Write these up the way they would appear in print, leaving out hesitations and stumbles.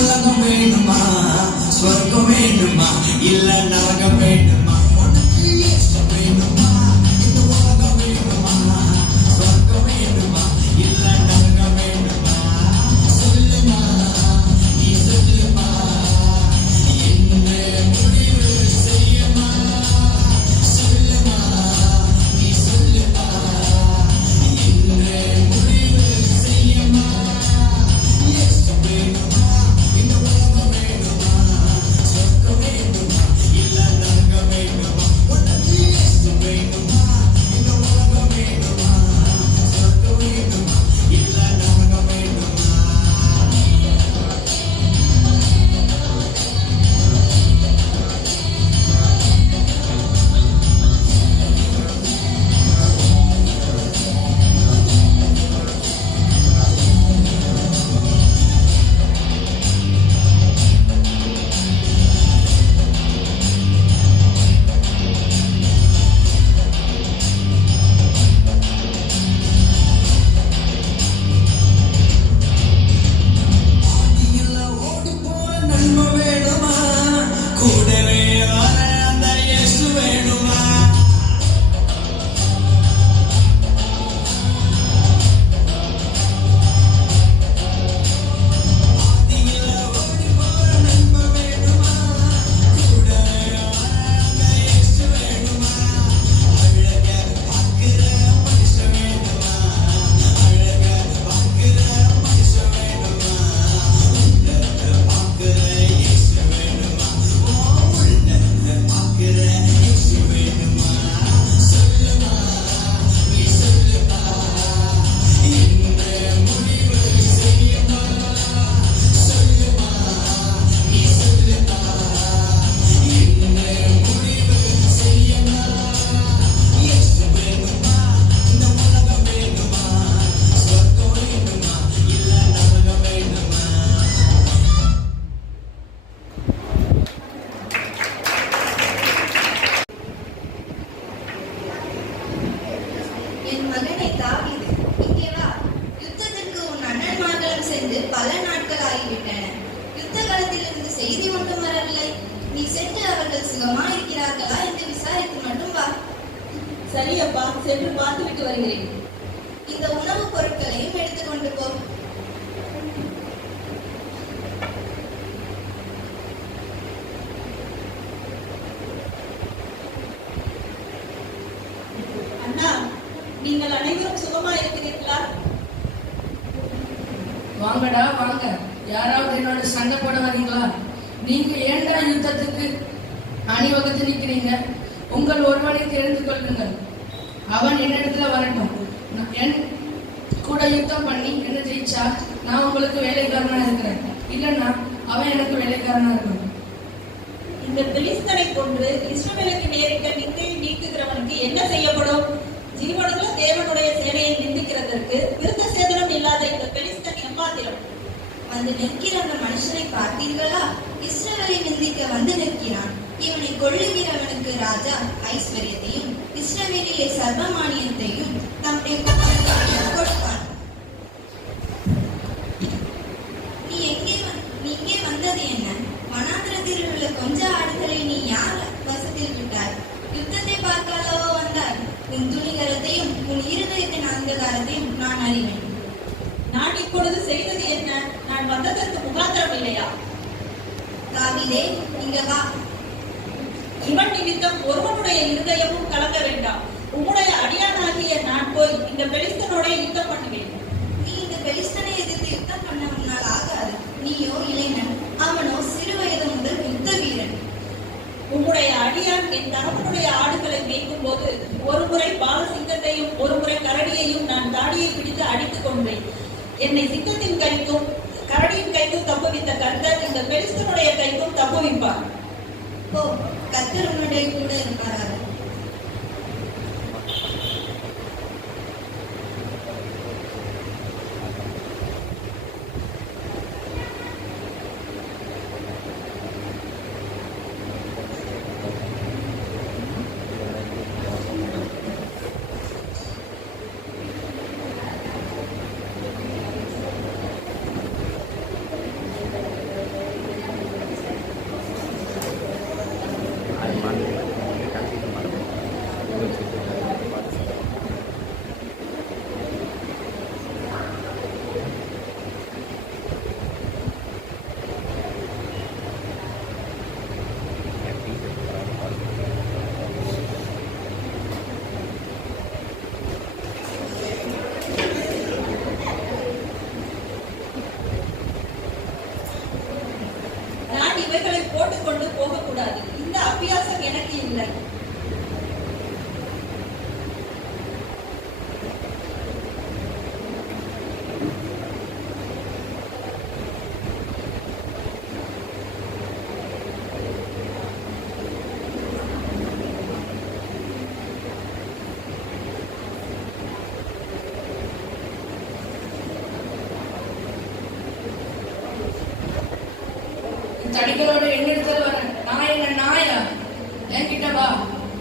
உலகம் வேணுமா, சொர்க்கம் வேணுமா, இல்ல நரகம் வேணுமா? உனக்கு இயேசு வேணுமா, இந்த உலகம் வேணுமா, சொர்க்கம் வேணுமா, இல்ல நரகம் வேணுமா? சொல்லுமா, நீ சொல்லுமா, என்ன முடிவு செய்யுமா? சொல்லுமா, நீ சொல்லுமா, என்ன முடிவு செய்யுமா? இயேசு வேணுமா, இந்த உலகம் வேணுமா, சொர்க்கம் வேணுமா, இல்ல நரகம் வேணுமா? உனக்கு இயேசு வேணுமா, இந்த உலகம் வேணுமா, சொர்க்கம் வேணுமா, இல்ல நரகம் வேணுமா? ஆதியில ஓடிப்போன நண்பன் வேணுமா, கூடவே வர அந்த இயேசு வேணுமா? ஆதியில ஓடிப்போன நண்பன் வேணுமா, கூடவே வர அந்த இயேசு வேணுமா? அழக பார்க்கிற மனுஷன் வேணுமா, அழக பார்க்கிற மனுஷன் வேணுமா? உள்ளத்தை பார்க்கிற இயேசு வேணுமா, உள்ளத்தை பார்க்கிற இயேசு வேணுமா? சொல்லுமா, நீ சொல்லுமா, என்ன முடிவு செய்யுமா? சொல்லுமா, நீ சொல்லுமா, என்ன முடிவு செய்யுமா? இயேசு வேணுமா, இந்த உலகம் வேணுமா, சொர்க்கம் வேணுமா, இல்ல நரகம் வேணுமா? என் மகனே தாவீது, இங்கே வா. யுத்தத்திற்கு உன் அண்ணன்மார்களும் சென்று பல நாட்கள் ஆகிவிட்டன. யுத்த களத்திலிருந்து செய்தி ஒன்றும் வரவில்லை. நீ சென்று அவர்கள் சுகமா இருக்கிறார்களா என்று விசாரித்து மட்டும் வா. சரி அப்பா, சென்று பார்த்துவிட்டு வருகிறேன். இந்த உணவுப் பொருட்களையும் எடுத்துக்கொண்டு போ. அண்ணா, நீங்கள் அனைவரும் சுகமா இருக்கிறீர்களா? வாங்கடா வாங்க. யாராவது என்னோட சண்டை போட வரீங்களா? நீங்க ஏன்டா யுத்தத்துக்கு அணிவகுத்து நிக்கிறீங்க? உங்கள் ஒருவனை தெரிந்து கொள்ளுங்கள். அவன் என்னிடத்துல வரட்டும். என் கூட யுத்தம் பண்ணி என்ன ஜெயிச்சா நான் உங்களுக்கு வேலைக்காரனா இருக்கிறேன். இல்லைன்னா அவன் எனக்கு வேலைக்காரனா இருக்கணும். இந்த பெலிஸ்தரை கொன்று இஸ்ரவேலுக்கு நேரிட்ட நிந்தையை நீக்குகிறவனுக்கு என்ன செய்யப்படும்? ஜீவனுள்ள தேவனுடைய சேனையை நிந்திக்கிறதற்கு விருத்த சேதனம் இல்லாத இந்த பெலிஸ்தன் எம்மாத்திரம்? வந்து நிற்கிற அந்த மனுஷனை பார்த்தீர்களா? இஸ்ரவேலை நிந்திக்க வந்து நிற்கிறான். இவனை கொள்ளுகிறவனுக்கு ராஜா ஐஸ்வர்யத்தையும் இஸ்ரவேலிலே சர்வமானியத்தையும் தம்முடைய கொடுப்பான். நீ இங்கே வந்தது என்ன? வனாந்திரத்தில் உள்ள கொஞ்ச ஆடுகளை நீ யார் வசத்தில் விட்டாய்? யுத்தத்தை பார்க்க அல்லவோ வந்தாய்? உன் துணிகரத்தையும் உன் இருதயத்தின் அந்தகாரத்தையும் நான் அறிவேன். நான் இப்பொழுது செய்தது என்ன? நான் வந்ததற்கு முகாந்திரம் இல்லையா? தாவீதே, இங்க வா. இவன் நிமித்தம் ஒருவனுடைய இருதயமும் கலங்க வேண்டாம். உம்முடைய அடியானாகிய நான் போய் இந்த பெலிஸ்தனோட யுத்தம் பண்ணுவேன். நீ இந்த பெலிஸ்தனை எதிர்த்து யுத்தம் பண்ண உன்னால் ஆகாது. நீயோ இளைஞன், அவனோ சிறு வயது முதல் யுத்த வீரன். உம்முடைய அடியான் என் தகப்பனுடைய ஆடுகளை மேய்க்கும் போது ஒரு முறை பாலசிங்கத்தையும் ஒரு முறை கரடியையும் நான் தாடியை பிடித்து அடித்துக் கொண்டேன். என்னை சிங்கத்தின் கைக்கும் கரடியின் கைக்கும் தப்புவித்த கர்த்தர் இந்த பெலிஸ்தனுடைய கைக்கும் தப்புவிப்பார். ஓ, கர்த்தர் உன்னுடைய கூட இருப்பாராக. நான் இவைகளை போட்டுக்கொண்டு போகக்கூடாது. இந்த அபியாசம் எனக்கு இல்லை. தடிகளோட என்னிடத்தில் வர நான் என்ன நாயா? என்கிட்ட வா,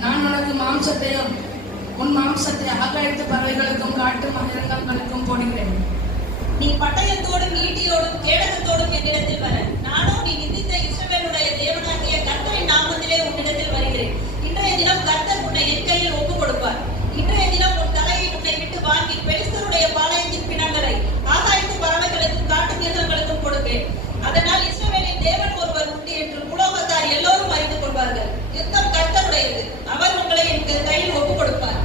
நான் உனக்கு மாம்சத்தையும் உன் மாம்சத்தை ஆகாயத்து பறவைகளுக்கும் காட்டு மகிழங்களுக்கும் போடுகிறேன். நீ பட்டயத்தோடும் ஈட்டியோடும் கேடகத்தோடும் என்னிடத்தில் வர, நானோ நீ நிந்தித்த இஸ்ரவேலுடைய தேவனாகிய கர்த்தரின் நாமத்திலே உன்னிடத்தில் வருகிறேன். இன்றைய தினம் கர்த்தர் உன்னை என் கையில் ஒப்புக் கொடுப்பார். இன்றைய தினம் உன் தலையை உன்னை விட்டு வாங்கி பெலிஸ்தருடைய பாளையத்தின் பிணங்களை ஆகாயத்து பறவைகளுக்கும் காட்டு மிருகங்களுக்கும் கொடுப்பேன். அதனால் இஸ்ரவேலின் தேவன் ஒருவர் உண்டு என்று உலகத்தார் எல்லோரும் அறிந்து கொள்வார்கள். யுத்தம் கர்த்தருடையது. அவர் உங்களை என் கையில் ஒப்புக் கொடுப்பார்.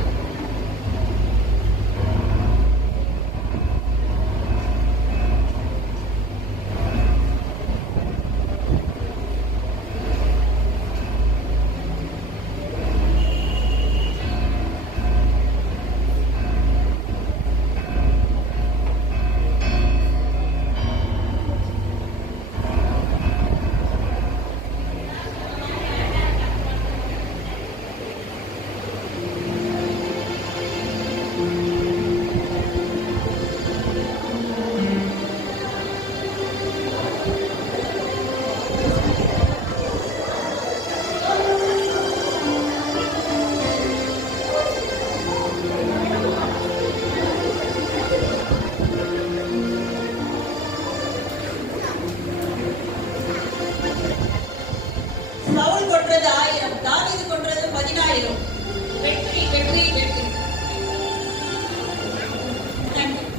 சவுல் கொன்றது 1000, தாவீது கொன்றது 10000. வெற்றி வெற்றி வெற்றி. Thank you.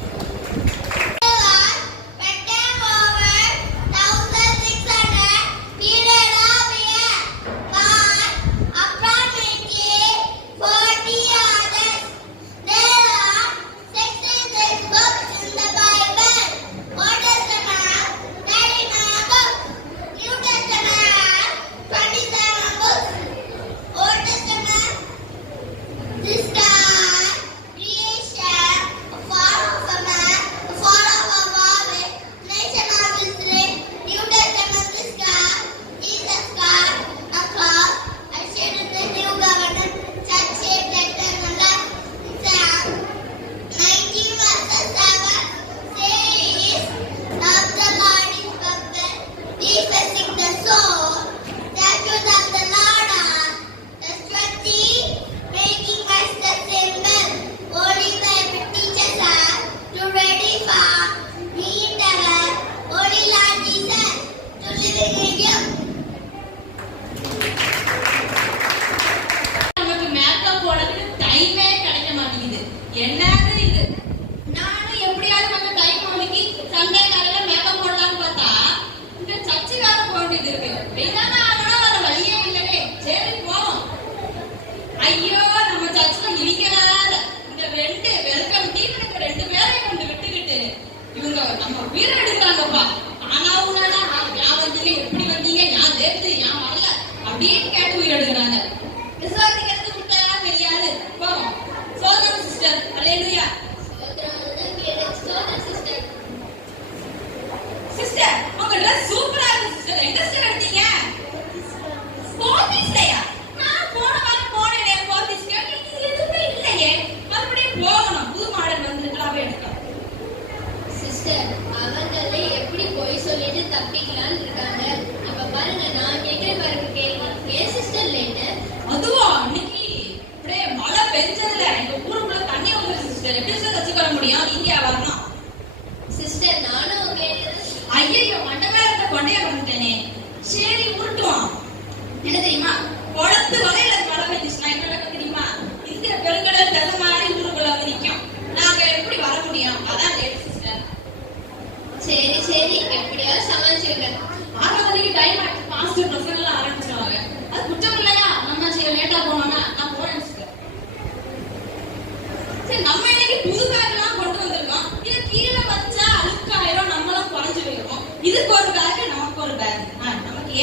இதுக்கு ஒரு பேக், நமக்கு ஒரு பேக். நமக்கு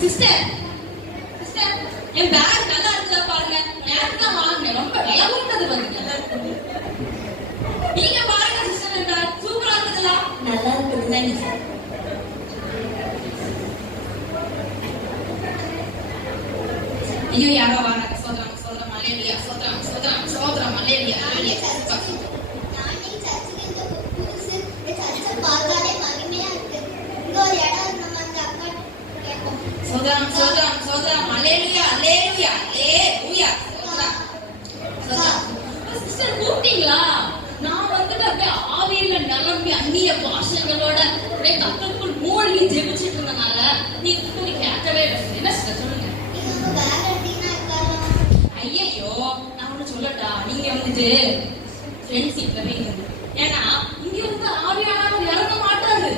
சிஸ்டர் சிஸ்டர் என் பேக் நல்லா இருக்குதா பாருங்க. நேத்து தான் வாங்கினேன். ரொம்ப விலை கொடுத்தது வந்து. நீங்க பாருங்க சிஸ்டர், என் பேக் சூப்பரா இருக்குதுல. நல்லா இருக்குது. Thank you sir. ஐயோ யாரோ வராங்க. சோதரம் சோதரம் மலேரியா, சோதரம் சோதரம் சோதரம் மலேரியா. நானே சர்ச்சுக்கு இந்த புதுசு இந்த சர்ச்சை பார்த்தாலே மகிமையா இருக்கு. இங்க ஒரு இடம் நம்ம அந்த அக்கா கேட்போம். சோதரம் சோதரம் சோதரம் மலேரியா அல்லேலூயா அல்லேலூயா. சிஸ்டர் கூப்பிட்டீங்களா? நான் வந்துட்டு அப்படியே ஆவியில நிரம்பி அந்நிய பாஷைகளோட அப்படியே கத்தருக்குள் மூழ்கி ஜெபிச்சுட்டு இருந்தனால நீங்க கூடி கேட்கவே இல்லை. என்ன சிஸ்டர் சொல்லுங்க. நீங்க உங்க பேக் எடுத்தீங்கன்னா இருக்காரா? ஐயோ நான் ஒண்ணு சொல்லட்டா, நீங்க வந்துட்டு ஃப்ரெண்ட் சீட்ல போய் இருங்க. ஏன்னா இங்க இருந்து ஆவியானவர் இறங்க மாட்டாரு.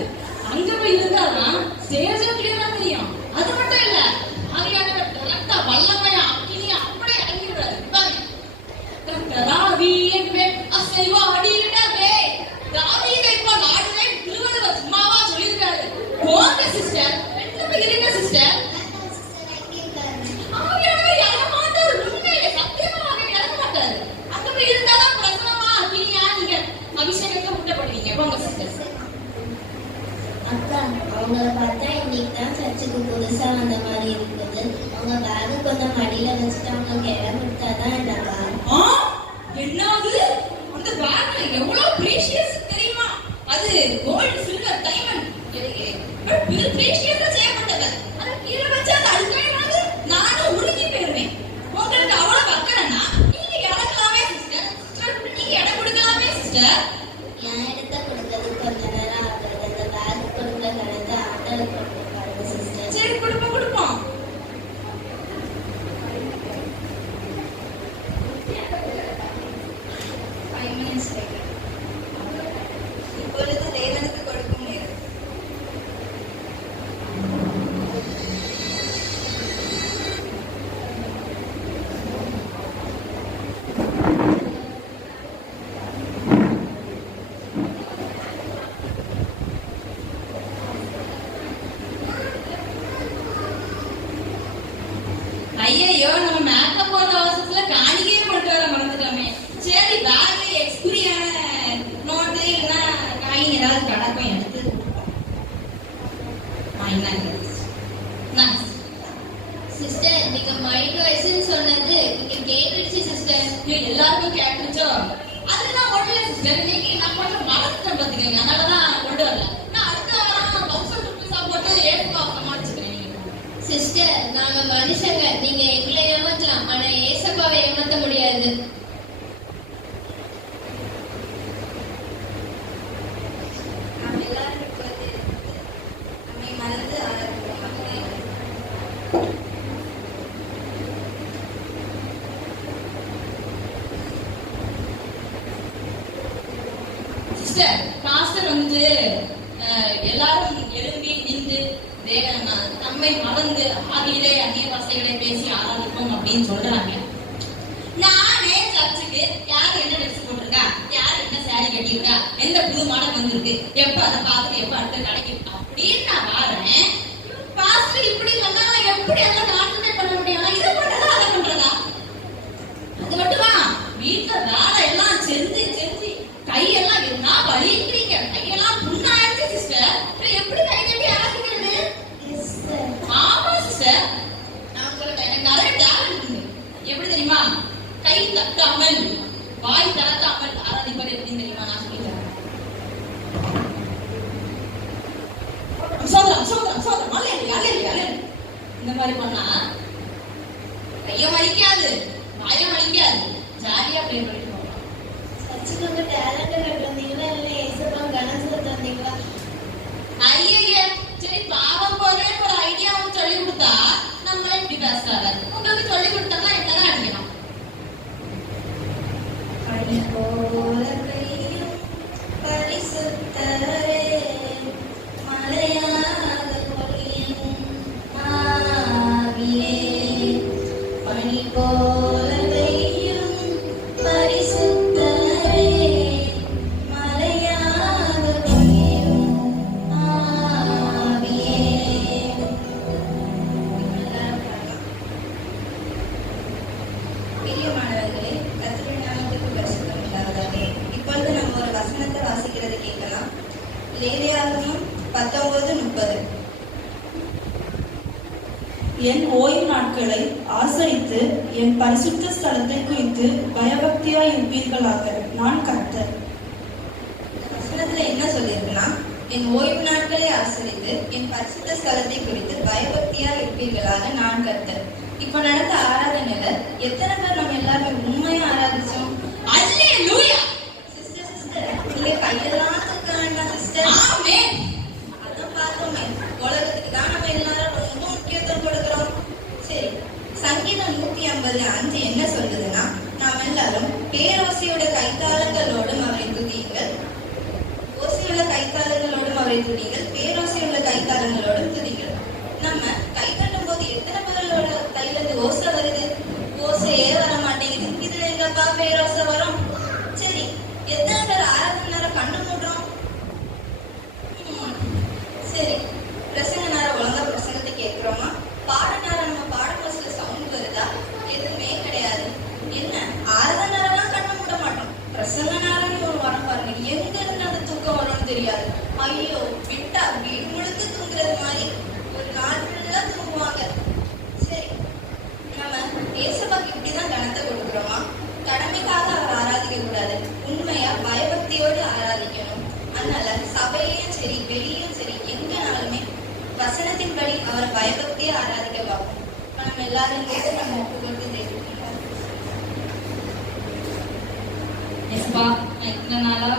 அங்க போய் இருந்தாதான் ஸ்டேஜ் கிளியரா தெரியும். அது மட்டும் இல்ல, ஆவியானவர் கரெக்டா வல்லமையா அக்கினியா அப்படியே இறங்கிடுறாரு. கர்த்தராவி என்பேன் அசைவாடிடவே தாவீதை போல் ஆடுவேன் திருவள்ளுவர் சும்மாவா சொல்லியிருக்காரு. போங்க சிஸ்டர், ரெண்டு பேர் இருங்க சிஸ்டர். வேண்டாம் சிஸ்டர், எங்க இருக்காரு? ஆவியானவர் இறங்க மாட்டாரு. உண்மையிலே சத்தியமா அவர் இறங்க மாட்டாரு. அங்க போய் இருந்தாதான் பிரசனமா அக்கினியா நீங்க அபிஷேகத்தை ஊட்டப்படுவீங்க. போங்க சிஸ்டர். அக்கா, அவங்கள பார்த்தா இன்னைக்கு தான் சர்ச்சுக்கு புதுசா வந்த மாதிரி இருக்குது. அவங்க பேகு கொஞ்சம் மடியில வச்சுட்டு அவங்களுக்கு இடம் கொடுத்தாதான் என்னக்கா? என்னது அந்த பேக்ல எவ்வளவு பிரீஷியஸ் தெரியுமா? அது கோல்ட் சில்வர் டைமண்ட் பிரீஷியஸா செய்யப்பட்டது. அது கீழே வச்சா அது அழுக்காயிடாது. நானும் உருகி போயிருவேன். உங்களுக்கு அவ்வளவு அக்கறைன்னா நீங்க இடக்கலாமே சிஸ்டர். நீங்க இடம் கொடுக்கலாமே சிஸ்டர். என் இடத்த கொடுக்கறது கொஞ்ச நேரம் ஆகுது. அந்த பேக் கொடுக்கல கிடந்து ஆட்டோல கொடுப்பாரு சிஸ்டர். சரி கொடுப்போம் கொடுப்போம். இப்பொழுது தேவனுக்கு கொடுக்கும் நேரம். ஐயோ நம்ம மேக்கப் போடுற அவசரத்துல காணிக்கையே கொண்டு வர மறந்துட்டோமே. சரி பேக்ல எக்ஸ்பிரியான நோட்டு இல்லைன்னா காயின் ஏதாவது கிடக்கும் எடுத்து சிஸ்டர், நீங்க மைண்ட் வாய்ஸ்னு சொன்னது இங்க கேட்டுடுச்சு சிஸ்டர். எல்லாருக்கும் கேட்டுச்சோ? அது நான் ஒண்ணு சிஸ்டர். இன்னைக்கு நான் கொஞ்சம் மறந்துட்டேன் பாத்துக்கோங்க. அதனாலதான் கொண்டு வரல. நான் அடுத்த வாரம் 1000 ருபீஸா போட்டு ஏற்பா சமாளிச்சுக்கிறேன். சிஸ்டர், நாங்க மனுஷங்க. நீங்க எங்களை ஏமாத்தலாம், ஆனா ஏசப்பாவை ஏமாத்த முடியாது. நாம் எல்லாரும் இப்பொழுது நம்மை மறந்து ஆராதிப்போமாக. சிஸ்டர் பாஸ்டர் வந்து எல்லாரும் எழும்பி நின்று தேவன் நம்மை மறந்து ஆவியிலே அந்நிய பாஷைகளை பேசி ஆராதிப்போம் அப்படின்னு சொல்றாங்க. நானே சர்ச்சுக்கு யார் என்ன ட்ரெஸ் போட்டிருக்கா, யார் என்ன சாரி கட்டியிருக்கா, எந்த புது மாடல் வந்திருக்கு, எப்ப அதை பார்த்துட்டு எப்ப அடுத்த கடைக்கு அப்படின்னு நான் வாரேன். பாஸ்டர் இப்படி சொன்னா நான் எப்படி எல்லாம் கான்சென்ட்ரேட் பண்ண முடியும்? நான் இதை பண்றதா அதை பண்றதா? அது மட்டுமா வீட்டுல வேலை எல்லாம் செஞ்சு செஞ்சு கையெல்லாம் என்ன வலிக்கிறீங்க, கையெல்லாம் புண்ணாயிடுச்சு சிஸ்டர். எப்படி கை கட்டி ஆரம்பிக்கிறது? ஆமா சிஸ்டர், நான் சொல்றேன், எனக்கு நிறைய டேலண்ட் உண்டு. எப்படி தெரியுமா? கை தட்டாமல் வாய் தளர்த்தாமல் ஆராதிப்பது எப்படின்னு தெரியுமா? நான் சொல்லித்தரேன். சோதரம் சோதரம் சோதரம் அல்லேலூயா அல்லேலூயா அல்லேலூயா. இந்த மாதிரி பண்ணா கையும் வலிக்காது, வாயும் வலிக்காது, ஜாலியா ப்ளே பண்ணிட்டு போகலாம். சர்ச்சுக்கு உங்க டேலண்ட் கட்டு வந்தீங்களா இல்ல ஏசப்பா கணசுல தந்தீங்களா? ஐயா சரி பாவம் போறேன்னு ஒரு ஐடியா அவங்க சொல்லி கொடுத்தா நம்மளே இப்படி பேசுறாரு. உங்களுக்கு சொல்லி கொடுத்தா என்னதான் அடிக்கணும்? பனி போல பெய்யும் பரிசுத்தரே, மழையாக பொழியும் ஆவியே. பனி போல பெய்யும் பரிசுத்தரே, 19:30. என் ஓய்வு நாட்களை ஆசரித்து என் பரிசுத்த ஸ்தலத்தை குறித்து பயபக்தியாய் இருப்பீர்களாக. நான் கர்த்தர். வசனத்துல என்ன சொல்லியிருக்குன்னா, என் ஓய்வு நாட்களை ஆசரித்து என் பரிசுத்த ஸ்தலத்தை குறித்து பயபக்தியா இருப்பீர்களாக, நான் கர்த்தர். இப்ப நடந்த ஆராதனையில எத்தனை பேர் நம்ம எல்லாருமே உண்மையா ஆராதிச்சோம்? சிஸ்டர் நீங்க கையெல்லாம் தூக்க வேண்டாம் சிஸ்டர். அதான் பார்த்தோமே, உலகத்துக்கு தான் நம்ம எல்லாரும் ரொம்ப முக்கியத்துவம் கொடுக்கிறோம். சரி, சங்கீதம் 150:5 என்ன சொல்லுதுன்னா, நாம் எல்லாரும் பேரோசையோட கைத்தாளங்களோடும் அவரை துதியுங்கள், ஓசையுள்ள கைத்தாளங்களோடும் அவரை துதிங்கள், பேரோசையுள்ள கைத்தாளங்களோடும் துதிங்கள். நம்ம கை தட்டும் போது எத்தனை பேரோட கையில இருந்து ஓசை வருது? ஓசையே வர மாட்டேங்குது. இதுல எங்கப்பா பேரோசை வரும்? சரி, எத்தனை பேர் ஆராதனை நேரம் கண்ணு மூடுறோம்? சரி, பிரசங்க நேரம் ஒழுங்கா பிரசங்கத்தை கேட்கிறோமா? பாட நேரம் நம்ம பாடும் பஸ்ல சவுண்ட் வருதா? எதுவுமே கிடையாது. என்ன ஆராதனை நேரம்லாம் கண்ணு மூட மாட்டோம், பிரசங்க நேரம் ஒரு வரம் பாருங்க, எங்க இருந்து அந்த தூக்கம் வரும்னு தெரியாது. ஐயோ, விட்டா வீடு முழுக்க தூங்குறது மாதிரி ஒரு நாள் ஃபுல்லா தூங்குவாங்க. சரி, நம்ம ஏசப்பாக்கு இப்படிதான் கனத்தை கொடுக்குறோமா? கடமைக்காக அவர் ஆராதிக்க கூடாது, உண்மையா பயபக்தியோடு ஆராதிக்கணும். அதனால சபையிலையும் சரி வெளியும் சரி எங்கனாலுமே வசனத்தின்படி அவரை பயபக்தியா ஆராதிக்க பார்ப்போம். நம்ம எல்லாரும் கேட்டு நம்ம ஒப்பு கொடுத்து தெரிவிக்கணும். எஸ்பா, நான் இத்தனை நாளா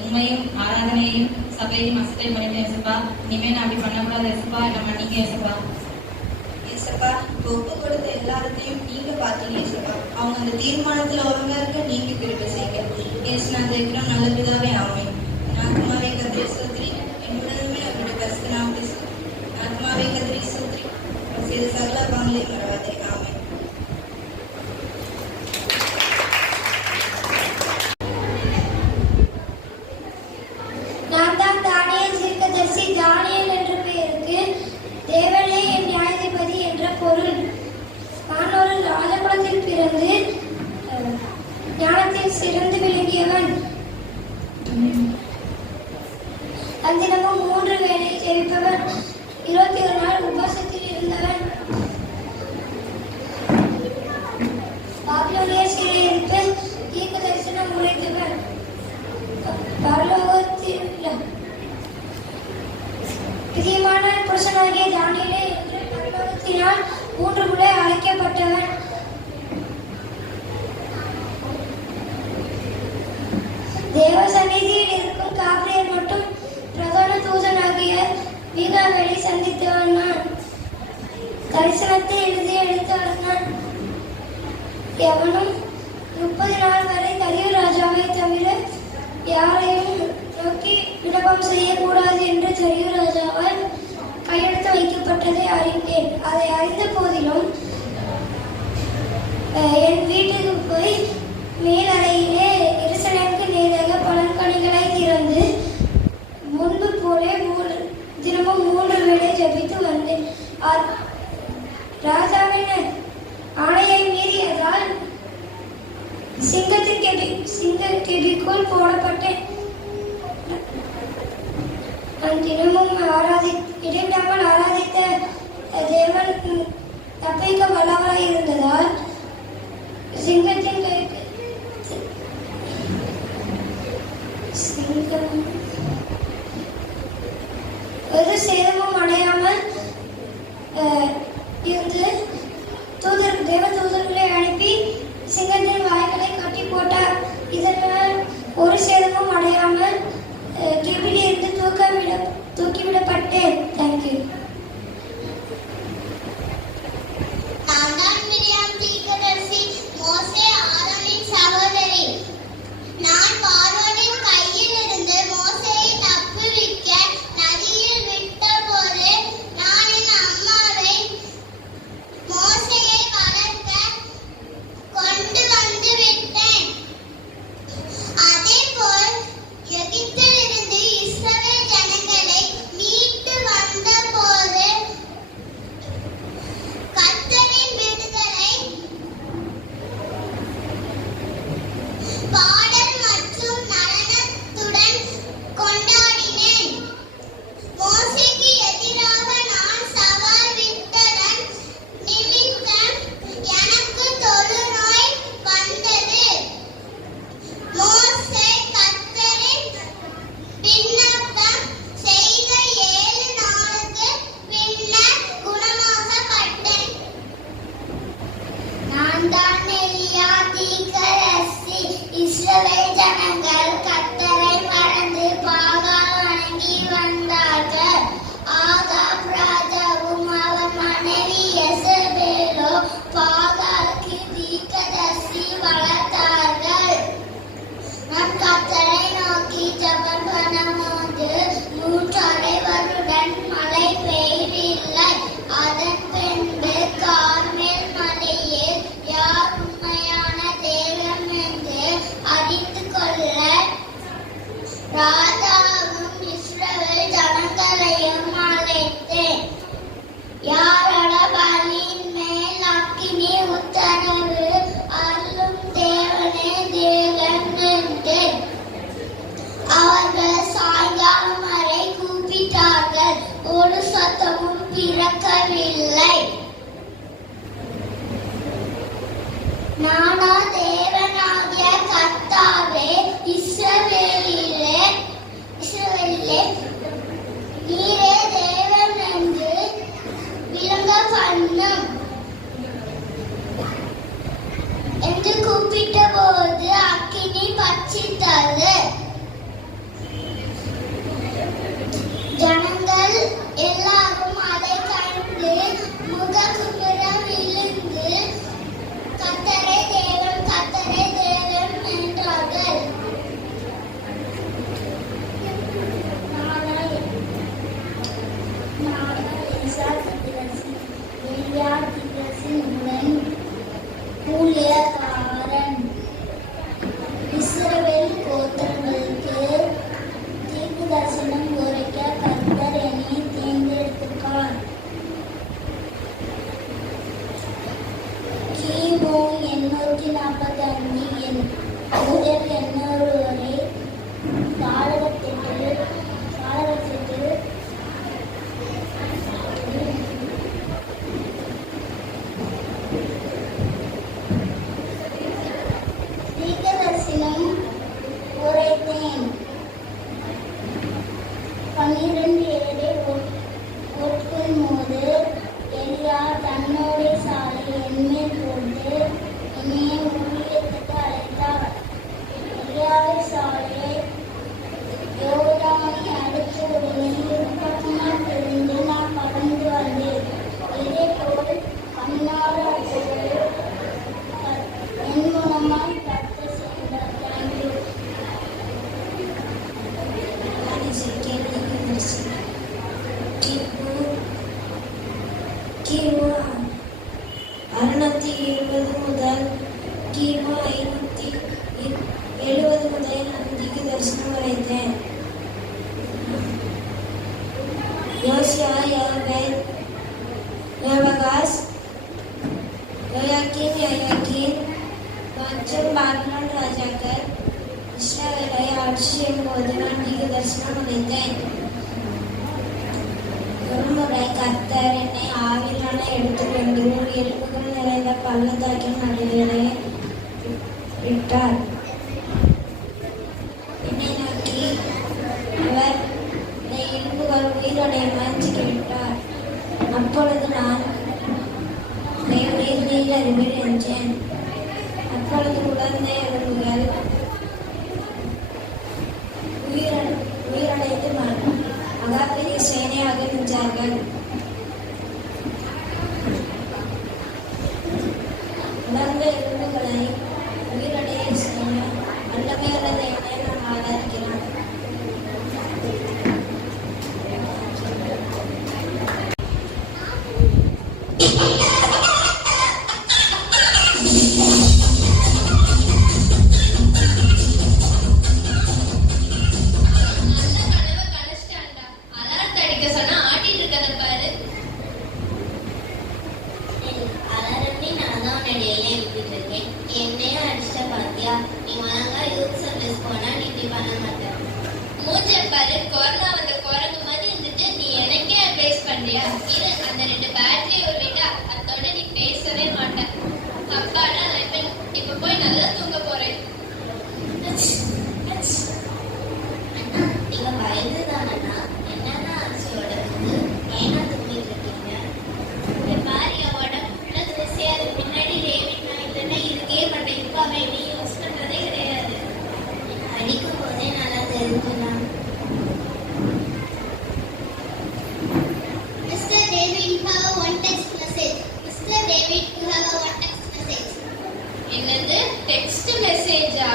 உண்மையும் ஆராதனையையும் சபையையும் அசட்டை பண்ணிட்டேன் எஸ்பா. இனிமே நான் அப்படி பண்ணக்கூடாது எஸ்பா, என்ன மன்னிக்க எஸ்பா. ஏசப்பா, ஒப்பு கொடுத்த எல்லாத்தையும் நீங்க பாத்தீங்க ஏசப்பா. அவங்க அந்த தீர்மானத்துல ஒழுங்கா இருக்க நீங்க கிருபை செய்யுங்க. ஏசுநாத இருக்கிறோம் நல்ல பிதாவே, ஆமென். ஆத்மாவே கர்த்தரை ஸ்தோத்திரி, என்னுடனுமே அவருடைய பரிசுத்த நாமத்தை ஸ்தோத்திரி. ஆத்மாவே கர்த்தரை ஸ்தோத்திரி, அவர் செய்த சகல பாவங்களையும் மறவாதே. ஆமென். நான் தான் தானியேல் தீர்க்கதரிசி. தானியேல் என்ற பெயருக்கு தேவனே என் நியாயாதிபதி என்ற பொருள். நான் ஒரு ராஜகுலத்தில் பிறந்து ஞானத்தில் சிறந்து விளங்கியவன். அந்தினமும் 3 வேளை ஜெபிப்பவன். 21 நாள் உபவாசத்தில் இருந்தவன். பாபிலோனிய சிறையிருப்பில் தீர்க்க தரிசனம் உரைத்தவன். பரலோகத்தில் பிரியமான புருஷனாகிய தானியேலே என்று பரலோகத்தினால் 3 முறை அழைக்கப்பட்டவன். தேவ சந்நிதியில் இருக்கும் காபிரியல் மட்டும் பிரதான தூதனாகிய மீகாவேலை சந்தித்தவன். நான் தரிசனத்தை எடுத்தாடினான். எவனும் 30 நாள் வரை தரியு ராஜாவை தவிர யாரையும் நோக்கி விண்ணப்பம் செய்யக்கூடாது என்று தரியு ராஜாவால் கையெழுத்து வைக்கப்பட்டதை அறிந்தேன். அதை அறிந்த போதிலும் என் வீட்டுக்கு போய் மேலறையிலே எருசலேமுக்கு நேராக பழங்கனிகளை திறந்து முன்பு போலே தினமும் 3 வேளை ஜெபித்து வந்தேன். ராஜாவின் ஆணையை மீறியதால் சிங்கக்கெபிக்குள் போடப்பட்டேன். நான் தினமும் இடைவிடாமல் ஆராதித்த தேவன் தப்பிக்க வல்லவராய் இருந்ததால் சிங்கத்தின் ஒரு சேதமும் அடையாமல் இருந்து தேவ தூதர்களை அனுப்பி சிங்கத்தின் வாய்களை கட்டி போட்டார். இதனால் ஒரு சேதமும் அடையாமல் கெபிலிருந்து தூக்கிவிடப்பட்டேன். தேங்க்யூ. நான் பார்வோனின் கையில் இருந்து மோசேயை தப்புவிக்க நதியில் விட்டபோது நான் என் அம்மாவை ராஜாவும் இஸ்ரவேல் ஜனங்களையும் அழைத்தேன். யாரோட பலியின் மேல் அக்கினி உத்தரவு அருளும் தேவனே தேவன் என்றேன். அவர்கள் சாயங்காலம் வரை கூப்பிட்டார்கள், ஒரு சத்தமும் பிறக்கவில்லை. நானா தேவனாகிய கர்த்தாவே, இஸ்ரவேலிலே நீரே தேவன் என்று விளங்க பண்ணும் என்று கூப்பிட்ட போது அக்கினி பட்சித்தது. ஜனங்கள் எல்லாரும் அதை கண்டு முககுப்புற விழுந்து கர்த்தரே தேவன் என்றார்கள். ஊழியக்காரன் இஸ்ரவேல் கோத்திரங்களுக்கு தீர்க்க தரிசனம் உரைக்க கர்த்தர் என்னை தேர்ந்தெடுத்தார். கிமு 845 முதல் 800 வரை காலகட்டத்தில் தீர்க்கதரிசனம் உரைத்தேன். 12 ஏழை ஒட்கும்போது எலியா தன்னுடைய சாலை என்மேல் போட்டு என்னை ஊழியத்துக்கு அழைத்தார். எலியாவின் சாலையை யோர்தானை அடுத்து ஒரு பக்கமாக தெரிந்து நான் கடந்து வந்தேன். இதேபோல் 14 என் மூலமாய் கர்த்தர் செய்தார். தேங்க்யூ. கிமு 620 முதல் கிமு 570 முதல் நான் தீர்க்க தரிசனம் உரைத்தேன். யோசியா, யோவேல், யோவாகாஸ், யோயாக்கீம் மற்றும் பாபிலோன் ராஜாக்கள் இஸ்ரவேலை ஆட்சி செய்யும் போது நான் தீர்க்க தரிசனம் உரைத்தேன். ஒருமுறை கர்த்தர் என்னை ஆவிலான எடுத்துக்கொண்டு ஒரு எலும்புகள் நிறைந்த பள்ளத்தாக்கின் நடுவிலே விட்டார். என்னை நோக்கி அவர் எலும்புகள் உயிரோடையுமா என்று கேட்டார். அப்பொழுது நான் நீர் அறிவில் என்றேன். அப்பொழுது உலர்ந்த எலும்புகள் உயிரடைந்து மகா பெரிய சேனையாக நின்றார்கள். உலர்ந்த எலும்புகளை உயிரடைய செய்ய வல்லமையுள்ள தேவனை நாம் ஆராதிக்கிறோம். கொரோனா வந்த குரங்கு மாதிரி இருந்துட்டு நீ எனக்கே அட்வைஸ் பண்றியா? இரு, அந்த 2 பேட்டரி ஒரு விட்டா அதோட நீ பேசவே மாட்டேன். அப்பாடா, இப்ப போய் நல்லா தூங்க போறேன். நீங்க பயந்துதானா? என்னன்னா ஆசையோட ஏன்னா தூங்கிட்டு இருக்கீங்க? பாரியாவோட பின்னாடி டேவிட் நான் இல்லைன்னா இருக்கே மாட்டேன். இப்போ அவன் நீ யூஸ் பண்றதே கிடையாது. அடிக்கும் போதே நல்லா தெரிஞ்சுக்கலாம். Mr. David, you have a one text message. Mr. David, you have a one text message. என்னது டெக்ஸ்ட் மெசேஜா?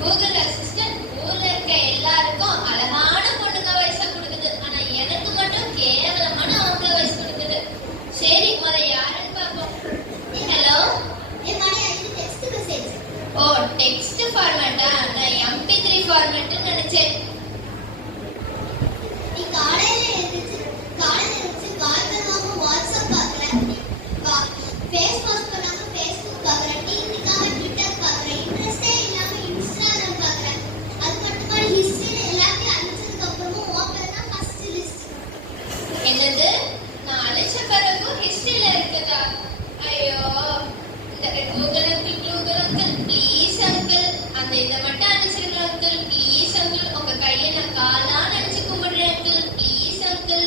கூகுள் அசிஸ்டன்ட் ஊர்ல இருக்க எல்லாருக்கும் அழகான பொண்ணுங்க வயசா கொடுக்குது. ஆனா எனக்கு மட்டும் கேவலமான அவங்க வயசு கொடுக்குது. சரி, முத யாருன்னு பார்ப்போம். ஹலோ, ये माने I text message. Oh, text ஃபார்மேட்டா? நான் MP3 ஃபார்மேட் என்னது? நான் அழைச்ச பிறகும் ஹிஸ்டரியில இருக்குதா? ஐயோ, இந்த கூகுள் அங்கிள் ப்ளீஸ் அங்கிள், அந்த இதை மட்டும் அனுப்பிச்சிருங்க அங்கிள் ப்ளீஸ் அங்கிள். உங்க கையை நான் காலா நினைச்சு கும்பிடுறேன் அங்கிள் ப்ளீஸ் அங்கிள்.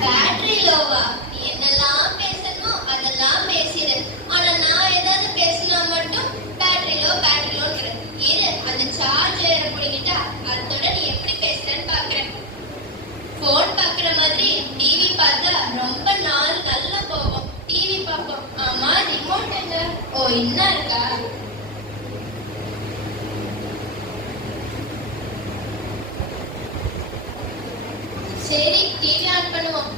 பேட்டரி லோவா? நீ என்னெல்லாம் பேசணுமோ அதெல்லாம் பேசிடு. ஆனா நான் ஏதாவது பேசினா மட்டும் பேட்டரி லோங்கிற. இரு, அந்த சார்ஜரை பிடிக்கிட்டா அதோட நீ எப்படி பேசுறேன்னு பாக்குறேன். போன் பாக்குற மாதிரி டிவி பார்த்தா ரொம்ப நாள் நல்லா போகும். டிவி பார்ப்போம். ஆமா, ரிமோட் எங்க? ஓ, இன்னும் இருக்கா? சரி, டிவி ஆன் பண்ணுவோம்.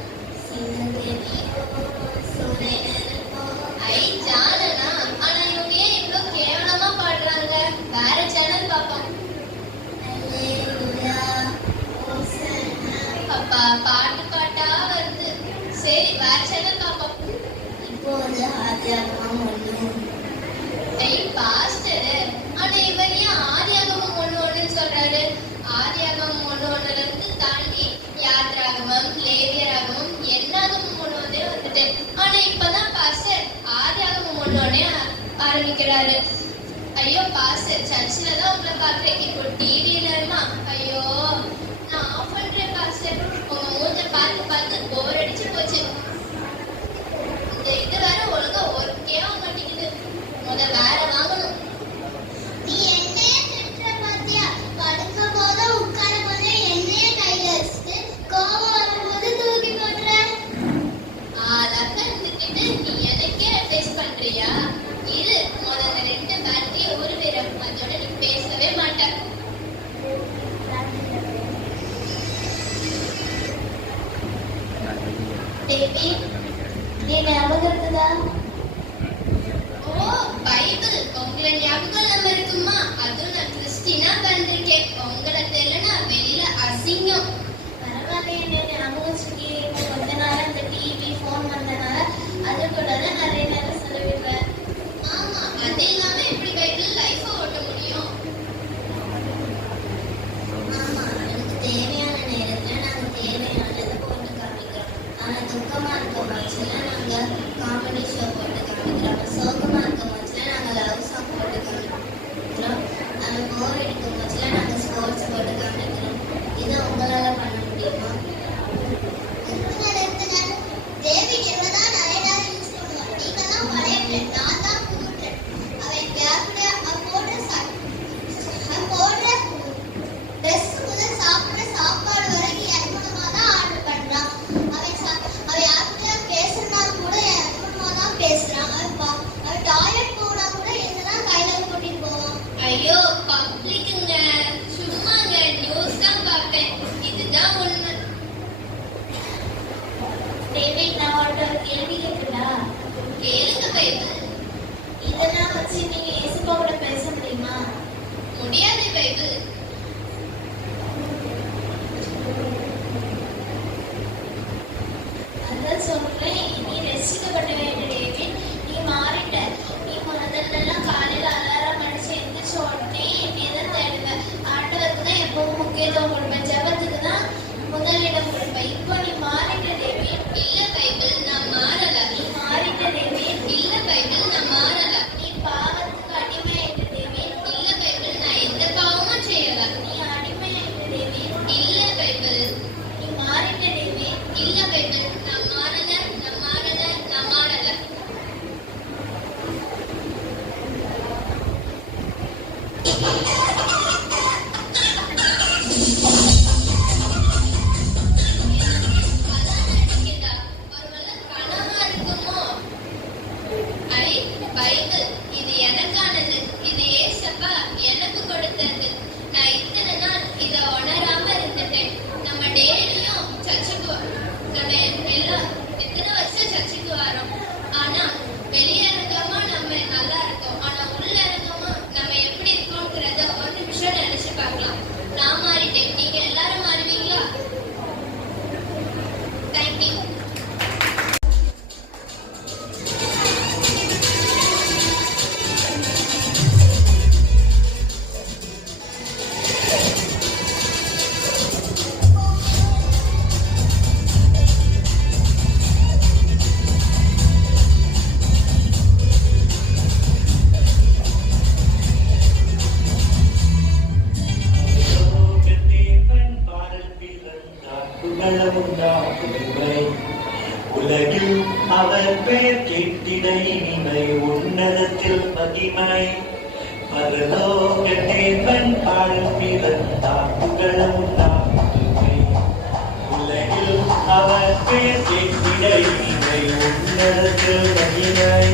ஐ ஜானனா? ஆனா இவங்க ஏன் இவ்வளவு கேவலமா பாடுறாங்க? வேற சேனல் பார்ப்போம். அப்பா, பாட்டு பாட்டா வருது. சரி, வேற சேனல் பார்ப்போம். ஐ பாஸ்டர், ஆனா இவர் ஏன் ஆதியாகமம் 1:1 சொல்றாரு? ஆதியாகமம் 1:1 இருந்து தாண்டி யாத்ராகமம், லேவியராகமம், என்னாகமம் 1:1 வந்துட்டு. ஆனா இப்பதான் பாஸ்டர் ஆதியாகமம் 1:1 ஆரம்பிக்கிறாரு. ஐயோ பாஸ்டர், சர்ச்சில் தான் உங்களை பார்க்குறேன், இப்போ டிவியிலமா? ஐயோ, நான் ஆஃப் பண்றேன் பாஸ்டர். உங்க மூஞ்ச பார்த்து பார்த்து போர் அடிச்சு போச்சு. இந்த இது வேற ஒழுங்கா ஒர்க்கே ஆக மாட்டேங்குது. வேற வாங்கணும். நீ என்னையே திட்டுற பாத்தியா? படுக்கும் போது உட்காரும் போது என்னையே கையில வச்சுட்டு கோவம் வரும்போது தூக்கி போடுற. அழகா இருந்துக்கிட்டு நீ எனக்கே அட்வைஸ் பண்றியா? இரு, முதல்ல 2 பேட்டரி உருவிடும், அதோட நீ பேசவே மாட்ட. தேவி, நீ ஞாபகம் இருக்குதா? ஓ, பைபிள். உங்களை ஞாபகம் நம்ம இருக்குமா? அதுவும் நான் கிறிஸ்டினா வந்திருக்கேன். உங்களை தெரியல வெளியில அசிங்கம். பரவாயில்லையே, ஞாபகம் வச்சுக்கே. கொஞ்ச நேரம் இந்த டிவி போன் வந்தனால அது கூட தான் நிறைய நேரம் செலவிடுறேன். ஆமா, அது இல்லாம எப்படி பைபிள் லைஃபை ஓட்ட முடியும்? ஆமா, எனக்கு தேவையான நேரத்துல நாங்க தேவையானதை போட்டு காமிக்கிறோம். ஆனா துக்கமா இருக்க பட்சத்துல நாங்க காமெடி ஷோ போட்டு காமிக்கிறோம். சோகமா இருக்க பட்சத்துல நாங்க லவ் சாங் போட்டு காமிக்கிறோம். நாங்க போர் அடிக்கும் பட்சத்துல நாங்க ஸ்போர்ட்ஸ் போட்டு காமிக்கிறோம். இதை உங்களால பண்ண முடியுமா? தேவி என்னதான் நிறைய நேரம் யூஸ் பண்ணுவோம். நீங்க தான் பழைய ட்ரெண்ட், நான் தான் புது ட்ரெண்ட். அவன் கேப்ல போடுற ட்ரெஸ் முதல் சாப்பிடுற சாப்பாடு வரைக்கும் என் மூலமா தான் ஆர்டர் பண்றான். அவன் யார்கிட்ட பேசுறா கூட என் மூலமா தான் பேசுறான். அவன் டாய்லெட் போனா கூட என்னதான் கையில கூட்டிட்டு போவான். ஐயோ, பப்ளிக்குங்க, சும்மாங்க, நியூஸ் தான் பார்ப்பேன். இதுதான் உண்மை. டேவிட், நான் ஒரு கேள்வி கேட்குறா? கேளுங்க பைபிள். இதெல்லாம் வச்சு நீங்க இயேசுவோட பேச முடியுமா? முடியாது பைபிள். அதான் சொல்றேன், நீ ரசிக்கப்பட வேண்டும் டேவிட். நீ மாறிட்ட. நீ முதல்லலாம் காலையில அலாரம் அடிச்சு எந்திரிச்ச உடனே என்னையதான் தேடுவேன். ஆண்டவருக்கு தான் எப்பவும் முக்கியத்துவம் கொடுப்பேன். ஜெபத்துக்கு தான் முதலிடம் கொடுப்பேன். இப்போ நீ மாறிட்ட டேவிட். இல்ல பைபிள், நான் மாறல. நீ மாறிட்ட டேவிட். இல்ல பைபிள், நான் மாறல. நீ பாவத்துக்கு அடிமையாயிட்ட டேவிட். இல்ல பைபிள், நான் எந்த பாவமும் செய்யல. நீ அடிமையாயிட்ட டேவிட். இல்ல பைபிள். நீ மாறிட்ட டேவிட். இல்ல பைபிள், நான் மாறல, நான் மாறல, நான் மாறல. பைபிள் இது எனக்கானது. இது ஏசப்பா எனக்கு கொடுத்தது. நான் இத்தனை நாள் இதை உணராம இருந்துட்டேன். நம்ம டெய்லியும் சர்ச்சுக்கு நம்ம எல்லாம் எத்தனை வருஷம் சர்ச்சுக்கு வரோம். ஆனா வெளியரங்கமா நம்ம நல்லா இருக்கோம். ஆனா உள்ளரங்கமா நம்ம எப்படி இருக்கோங்கிறத ஒரு நிமிஷம் நினைச்சு பார்க்கலாம். நான் மாறிட்டேன். நீங்க தாக்குகளம் உண்டாகுமை உலகில் அவர் பெயர் கேட்டிட இனிமை உன்னதத்தில் மகிமை பரலோக தேவன் பாடுகிறன் தாக்குகளம் உண்டாகுமை உலகில் அவர் பெயர் கேட்டிட இனிமை உன்னதத்தில் மகிமை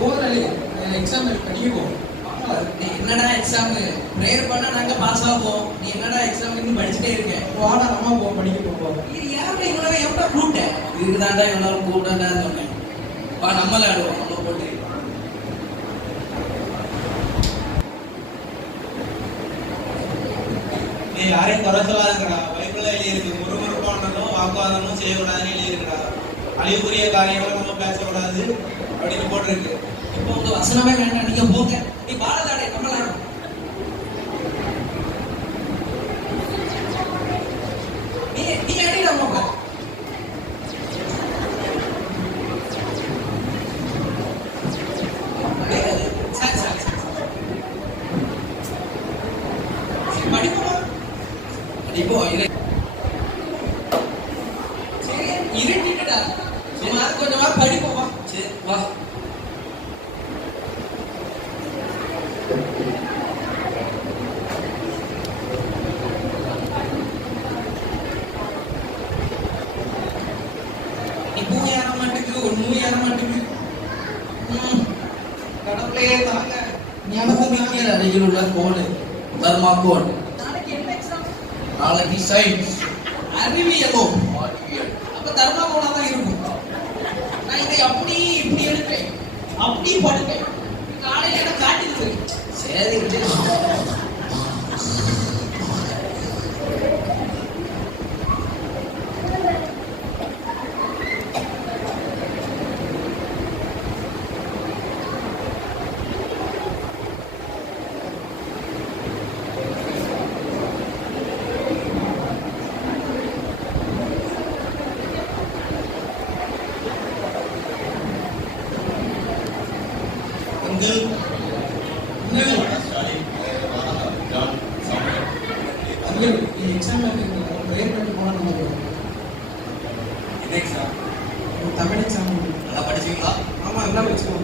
போதே எக்ஸாம் படிக்க போ. நீ என்னடா எக்ஸாம் ப்ரேயர் பண்ணா நாங்க பாஸ் ஆவோம். நீ என்னடா எக்ஸாம் இன்னும் படிச்சுட்டே இருக்க? வாடா அம்மா போ படிக்க போ. இது யாரும் இவ்வளவு எப்ப கூப்பிட்டேன்? இதுதான்டா இவ்வளவு கூப்பிட்டான்னு சொன்னேன். வா நம்ம விளையாடுவோம். நம்ம போட்டு நீ யாரையும் குறை சொல்லாதுங்கடா. பைபிள்ல எழுதியிருக்கு, முறுமுறுப்பானதும் வாக்குவாதமும் செய்யக்கூடாதுன்னு எழுதியிருக்கா. அழிவுக்குரிய காரியங்களை நம்ம பேசக்கூடாது அப்படின்னு போட்டிருக்கு. இப்போ உங்க வசனமே வேண்டாம், நீங்க போங்க. நீ பாலதாடே நம்ம விளையாடுவோம். நீ அடிடா போங்க. சரி சரி சரி படிப்போமா? படிப்போ சரி இருட்டிட்டா. சும்மா கொஞ்சமா படிப்போமா? சரி வா. இப்பவும் ஏற மாட்டேங்குது, ஒண்ணும் ஏற மாட்டேங்குது. கடவுளே தாங்க. ஞாபகத்துக்கு அருகில் உள்ள கோடு தர்மாக்கோட். நாளைக்கு என்ன எக்ஸாம்? நாளைக்கு சயின்ஸ், அறிவியலோ. அப்ப தர்மாக்கோடா தான் இருக்கும். நான் இதை அப்படி இப்படி எடுப்பேன், அப்படி படிப்பேன். காலையில எனக்கு காட்டிட்டு சரி. தமிழ் எக்ஸாம் நல்லா படிச்சீங்களா? ஆமா எல்லாம் வச்சுக்கோ.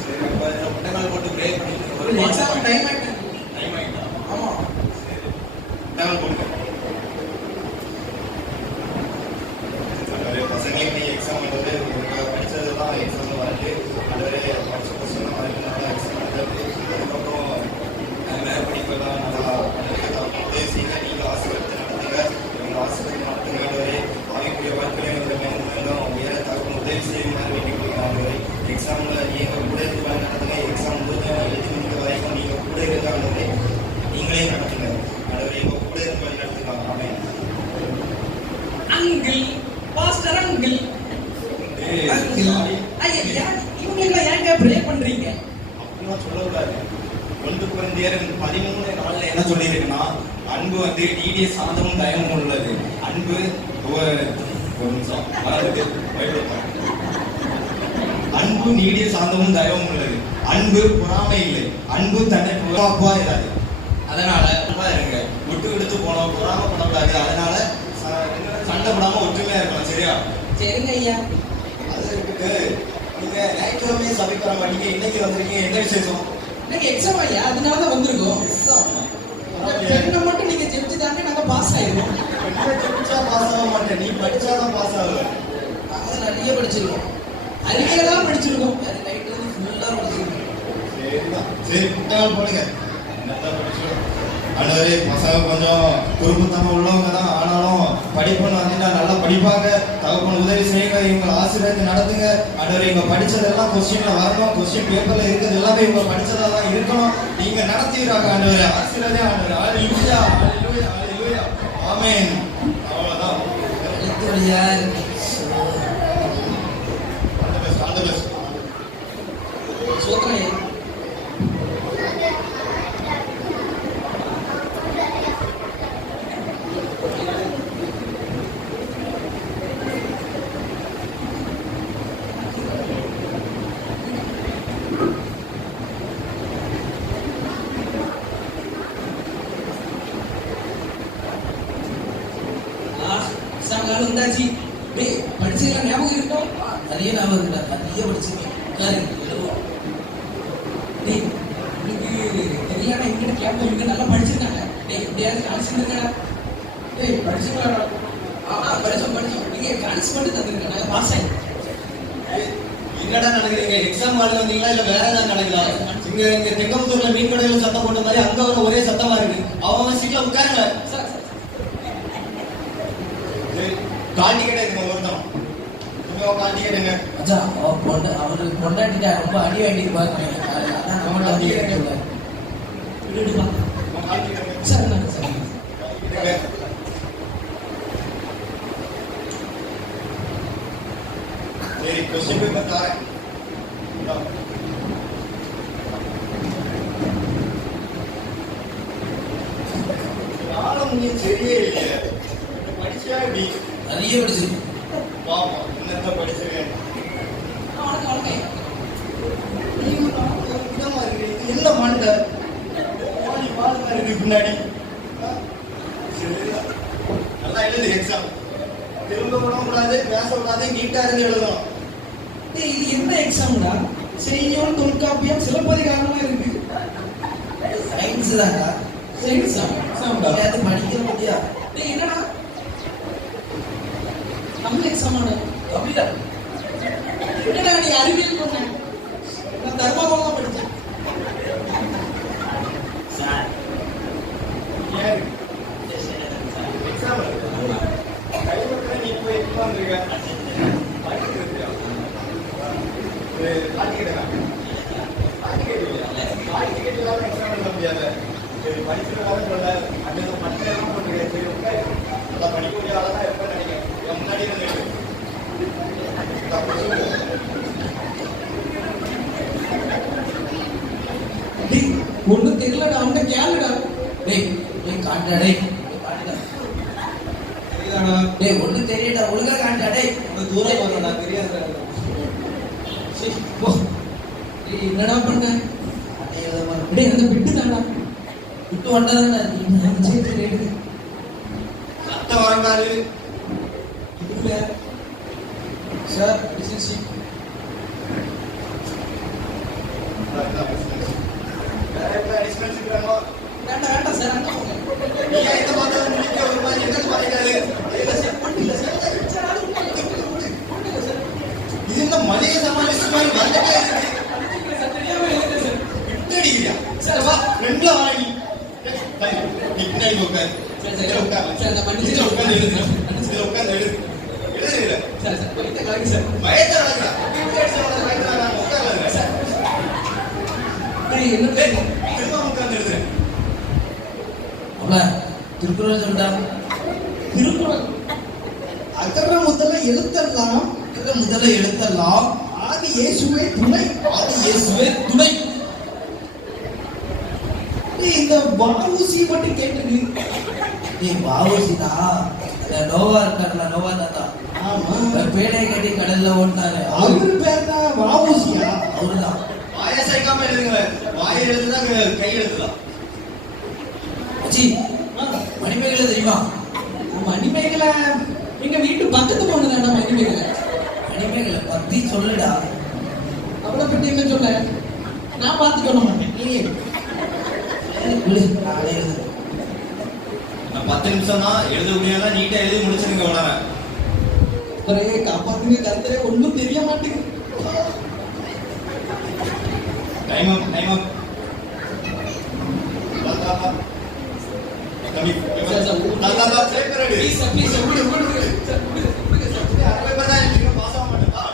சரி, அப்ப இந்த புத்தகங்கள் போட்டு பிரேக் பண்ணிட்டு எக்ஸாம் டைம் ஆயிட்டு. டைம் ஆயிட்டா? ஆமா சரி, புத்தகங்கள் போட்டு பசங்களுக்கு நீ எக்ஸாம் பண்ணுறது படித்ததெல்லாம் எக்ஸாமில் வரது அதுவரை படித்த கொஸ்டின் வரதுனால எக்ஸாம் பண்ணுறது. அதுக்கப்புறம் மேலே படிப்பெல்லாம் நல்லா உதவி செய்ய நீங்கள் ஆசீர்வாதத்தை நடத்துங்க. இவங்க ஆசீர்வாதம் நடத்துங்க. அதுவரை ஆகக்கூடிய வாழ்க்கையில இந்த மேலும் உயர தகவல் உதவி செய்யுமாறு வேண்டிக்கொள்ளுங்க. எக்ஸாமில் நீங்கள் கூட இருந்து நடத்துங்க. எக்ஸாம் எழுதி முடிந்த வரைக்கும் நீங்கள் கூட இருந்தாலும் நீங்களே நடத்துங்க. அதுவரை எங்கள் கூட இருந்து வழி நடத்துக்கலாம். ஆமாம் அங்கிள் பாஸ்டர் அங்கிள் ஐயா இவங்களெல்லாம் ஏங்க ப்ரே பண்றீங்க? அப்படிலாம் சொல்லக்கூடாது. 1 கொரிந்தியர் 13:4 என்ன சொல்லியிருக்குன்னா, அன்பு நீடிய சாந்தமும் தயமும் உள்ளது. அன்பு ஒரு நிமிஷம் மறந்துட்டு அன்பு நீடிய சாந்தமும் தயமும் உள்ளது. அன்பு பொறாமை இல்லை. அன்பு தன்னை புறாப்பா இராது. அதனால இருங்க, விட்டு விடுத்து போனோம், பொறாம பண்ணக்கூடாது. அதனால சண்டை போடாம ஒற்றுமையா இருக்கலாம். சரியா? சரிங்க ஐயா. அது இருக்கு. நீங்க ஞாயிற்றுக்கிழமை சபைக்கு வர மாட்டீங்க, இன்னைக்கு வந்திருக்கீங்க, என்ன விசேஷம்? இன்னைக்கு எக்ஸாம் ஐயா, அதனால தான் வந்திருக்கோம். பெண்ணை மட்டும் நீங்க ஜெயிச்சு தாங்க நாங்க பாஸ் ஆயிடுவோம். படிச்சா பாஸ் ஆக மாட்டேன், நீ படிச்சாதான் பாஸ் ஆகுவேன். நாங்க நிறைய படிச்சிருக்கோம், அறிவியலாம் படிச்சிருக்கோம், நைட்டு ஃபுல்லா படிச்சிருக்கோம். சரிதான், சரி புத்தகம் போடுங்க. நல்லா படிச்சிருக்கோம். ஆண்டவரே, பசங்க கொஞ்சம் குறும்புத்தனம் உள்ளவங்க தான், ஆனாலும் படிப்புன்னு வந்துட்டா நல்லா படிப்பாங்க. தகப்பன் உதவி செய்யுங்க, இவங்களை ஆசீர்வாதத்தை நடத்துங்க. ஆண்டவரே, இவங்க படிச்சதெல்லாம் கொஸ்டின்ல வரணும், கொஸ்டின் பேப்பர்ல இருக்கிறது எல்லாமே இவங்க படிச்சதா தான் இருக்கணும். நீங்க நடத்திடுறாங்க ஆண்டவரே, ஆசீர்வாதம் ஆண்டவரே. ஹல்லேலூயா, ஹல்லேலூயா, ஹல்லேலூயா. ஆமென். அவ்வளவுதான். All the best. சோதனை வந்தாச்சு. படிச்சதெல்லாம் ஞாபகம் இருக்கும்? நிறைய ஞாபகம் இருக்கா? நிறைய படிச்சிருக்கேன். தெரியாம எங்கிட்ட கேட்போம், இவங்க நல்லா படிச்சிருக்காங்க. எப்படியாவது காணிச்சுருக்கா? படிச்சுக்கலாம். படிச்சோம். நீங்க காணிச்சு மட்டும் தந்துருக்க, நாங்க பாஸ் ஆயிடும். என்னடா நடக்குதுங்க? எக்ஸாம் ஹால்ல வந்தீங்களா இல்ல வேற ஏதாவது நடக்குதா? இங்க தெங்கமுத்தூர்ல மீன் கடையில சத்தம் போட்ட மாதிரி அங்க ஒரு ஒரே சத்தமா இருக்கு. அவன் சீட்ல உட்காருங்க. கால் டிக்கெட் எடுங்க ஒருத்தன். நீங்க கால் டிக்கெட் எடுங்க. அச்சா அவருக்கு கொண்டாடிட்டா ரொம்ப அடி வாங்கி பாக்குறீங்க. அதான் நம்மள அடி வாங்கிடுவாங்க. விடுடுமா. கால் டிக்கெட் எடுங்க. சார் சரி क्वेश्चन पेपर தாரேன். ஆளுங்க சரியே இல்லை. படிச்சா எப்படி? நிறைய படிச்சு பாப்பா என்னத்த படிச்சிருக்கேன். என்ன மாண்ட இருக்கு பின்னாடி நல்லா எழுது எக்ஸாம். திரும்ப விடக்கூடாது, பேச விடாது, நீட்டா இருந்து எழுதணும். இது என்ன எக்ஸாம்டா? செய்யும் தொல்காப்பியம் சிலப்பதிகாரமா இருக்கு. சயின்ஸ் தான்டா. எக்ஸாம் எக்ஸாம்டா. அது படிக்கிற பத்தியா? என்னடா நம்ம எக்ஸாமாடா? அப்படியா? என்னடா நீ அறிவியல் பண்ண? நான் தர்மபுரம் படிச்சேன். சார் ஏன் எக்ஸாம் கைப்பற்ற நீ போய் உட்கார்ந்துருக்க. படிக்கிறதுக்கா? ஒரு கால் டிக்கெட் கால் டிக்கெட் இல்லையா? கால் டிக்கெட் இல்லாம எக்ஸாம் எழுத முடியாது. படிக்கிறதால சொல்ல அந்த படிக்கிறதெல்லாம் போட்டுருக்கேன். சரி உட்காரு. நல்லா படிக்கக்கூடிய ஆளாக தான் இருப்பேன்னு நினைக்கிறேன். என் முன்னாடி இருந்து எழுது. ஒன்னும் தெரியலடா. அவன்கிட்ட கேளுடா. டேய் போய் காண்டா டேய். சரிதானா? டேய் ஒண்ணு தெரியடா. ஒழுங்கா காண்டா டேய். அது தூரம் வரடா. தெரியாதுடா. சரி போ. டேய் என்னடா பண்ண? டேய் அந்த பிட்டு தான்டா. விட்டு வந்ததானே. சரி சரி எடு. சத்தம் வரங்காது. இதுல சார் டிசிசி வேற என்ன அடிஷனல் இருக்கிறாங்களோ? வேண்டாம் வேண்டாம் சார். அங்க போங்க. நீ இந்த மாதிரி முடிக்க ஒரு மாதிரி என்ன பண்ணிக்காது. இது இந்த மளிகை சமாளிச்சு மாதிரி வந்துட்டே இருக்கு. பின்னடிக்கிறியா? சரி வா ரெண்டுல வாங்கி நீ பின்னாடி உட்காரு. சரி உட்காரு. சார் நான் மன்னிச்சு இதுல உட்காந்து எழுது. இதுல உட்காந்து எழுது. எழுதுறீங்க சார் சார் போயிட்டு வாங்க சார். பயத்தை வளர்க்குறா. பயத்தை நான் உட்கார்ல சார். டேய் என்ன திரும்ப உட்காந்து எழுதுறேன். அவள திருக்குறள் சொல்லிட்டா. திருக்குறள் அகர முதல்ல எழுத்தெல்லாம் முதல்ல எழுத்தெல்லாம் ஆதி இயேசுவே துணை. ஆதி இயேசுவே துணை. இந்த வாவூசி மட்டும் கேட்டுது. டேய் வாவூசிதா. அந்த நோவா இருக்கார்ல, நோவா தாத்தா. ஆமா. பேடை கட்டி கடல்ல ஓடினாரு. அவரு பேர் தான் வாவூசியா? அவருதான். வாயை சேர்க்காம எழுதுங்க. வாயை எழுதுதான் கை எழுதுதான். அச்சி மணிமேகலை தெரியுமா? மணிமேகலை எங்க வீட்டு பக்கத்து பொண்ணு தானே மணிமேகலை. மணிமேகலை பத்தி சொல்லுடா. அவளை பத்தி என்ன சொல்ல? நான் பார்த்து சொல்ல மாட்டேன். நீ விடு நானே எழுது. நான் 10 நிமிஷம் தான் எழுத முடியாதான். நீட்டா எழுதி முடிச்சிருங்க உடனே. ஒரே காப்பாத்துங்க கருத்தரே. ஒன்றும் தெரிய மாட்டேங்குது. டைம் அப் டைம் அப். தம்பி தாத்தா பேப்பர் எடு. ப்ளீஸ் ப்ளீஸ் விடு விடு விடு சார் விடு விடு சார். பேப்பர் தான் எழுதிங்க. பாஸ் ஆக மாட்டேதா?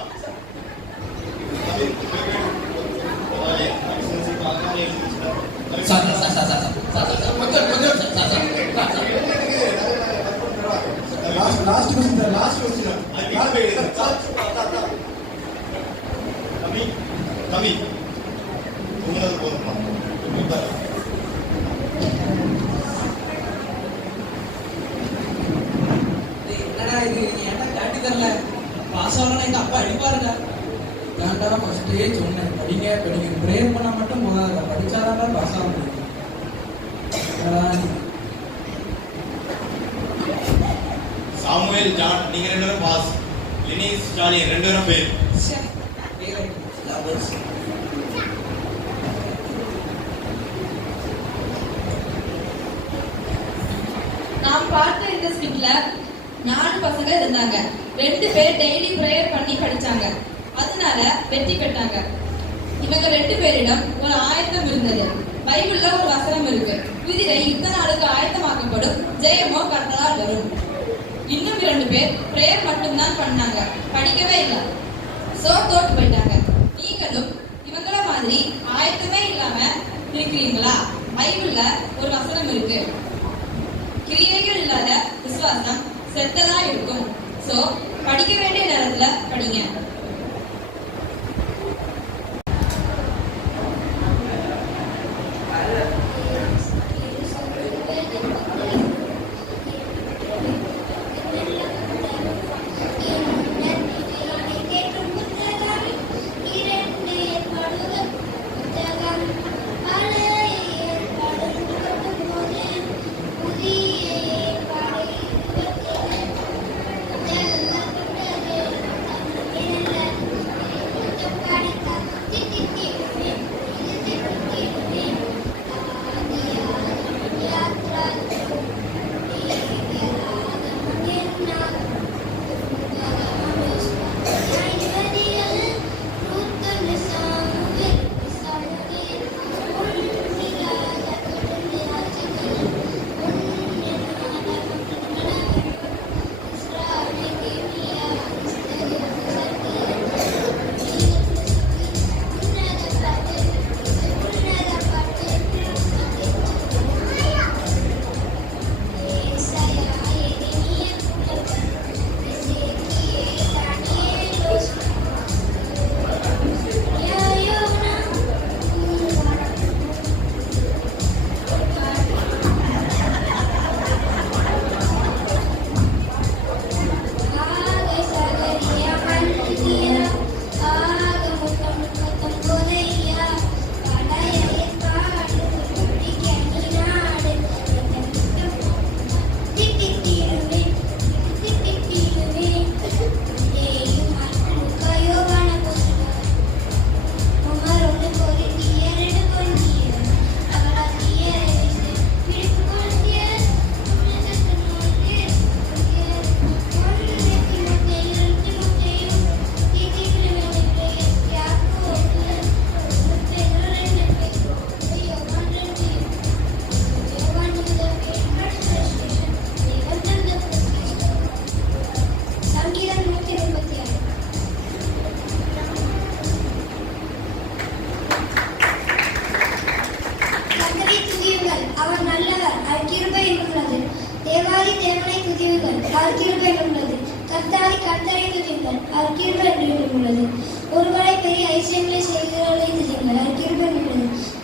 தம்பி பேப்பர் எடு. ஓகே எக்ஸசைஸ் பார்க்காம எழுதிச்சா. Sir sir sir sir sir கொஞ்சம் sir sir last question last question. அது கால் பை எழுது. தாத்தா தம்பி தம்பி உங்களுக்கு போதுமா? இப்ப என்னடா இது? நீ என்ன காட்டி தரல? பாஸ் ஆகணும்னா எங்க அப்பா அடிப்பாருடா. ஏன்டா ஃபர்ஸ்டே சொன்னேன் படிங்க படிங்க. பிரேயர் பண்ண மட்டும் போதாதா, படிச்சாதான் பாஸ் ஆக முடியும். சாமுவேல் ஜான் நீங்க ரெண்டு பேரும் பாஸ். லினிஸ் ஸ்டாலின் ரெண்டு பேரும் ஃபெயில். நான் பார்த்த இந்த ஸ்கிட்ல 4 பசங்க இருந்தாங்க. 2 பேர் டெய்லி பிரேயர் பண்ணி படிச்சாங்க. அதனால வெற்றி பெற்றாங்க. இவங்க 2 பேரிடம் ஒரு ஆயத்தம் இருந்தது. பைபிள்ல ஒரு வசனம் இருக்கு, குதிரை இத்தனை நாளுக்கு ஆயத்தமாக்கப்படும், ஜெயமோ கர்த்தரால் வரும். இன்னும் 2 பேர் பிரேயர் மட்டும்தான் பண்ணாங்க, படிக்கவே இல்லை. தோத்து போயிட்டாங்க. நீங்களும் இவங்கள மாதிரி ஆயத்தமே இல்லாம இருக்கிறீங்களா? பைபிள்ல ஒரு வசனம் இருக்கு, கிரியைகள் இல்லாத விசுவாசம் செத்ததா இருக்கும். சோ படிக்க வேண்டிய நேரத்துல படிங்க.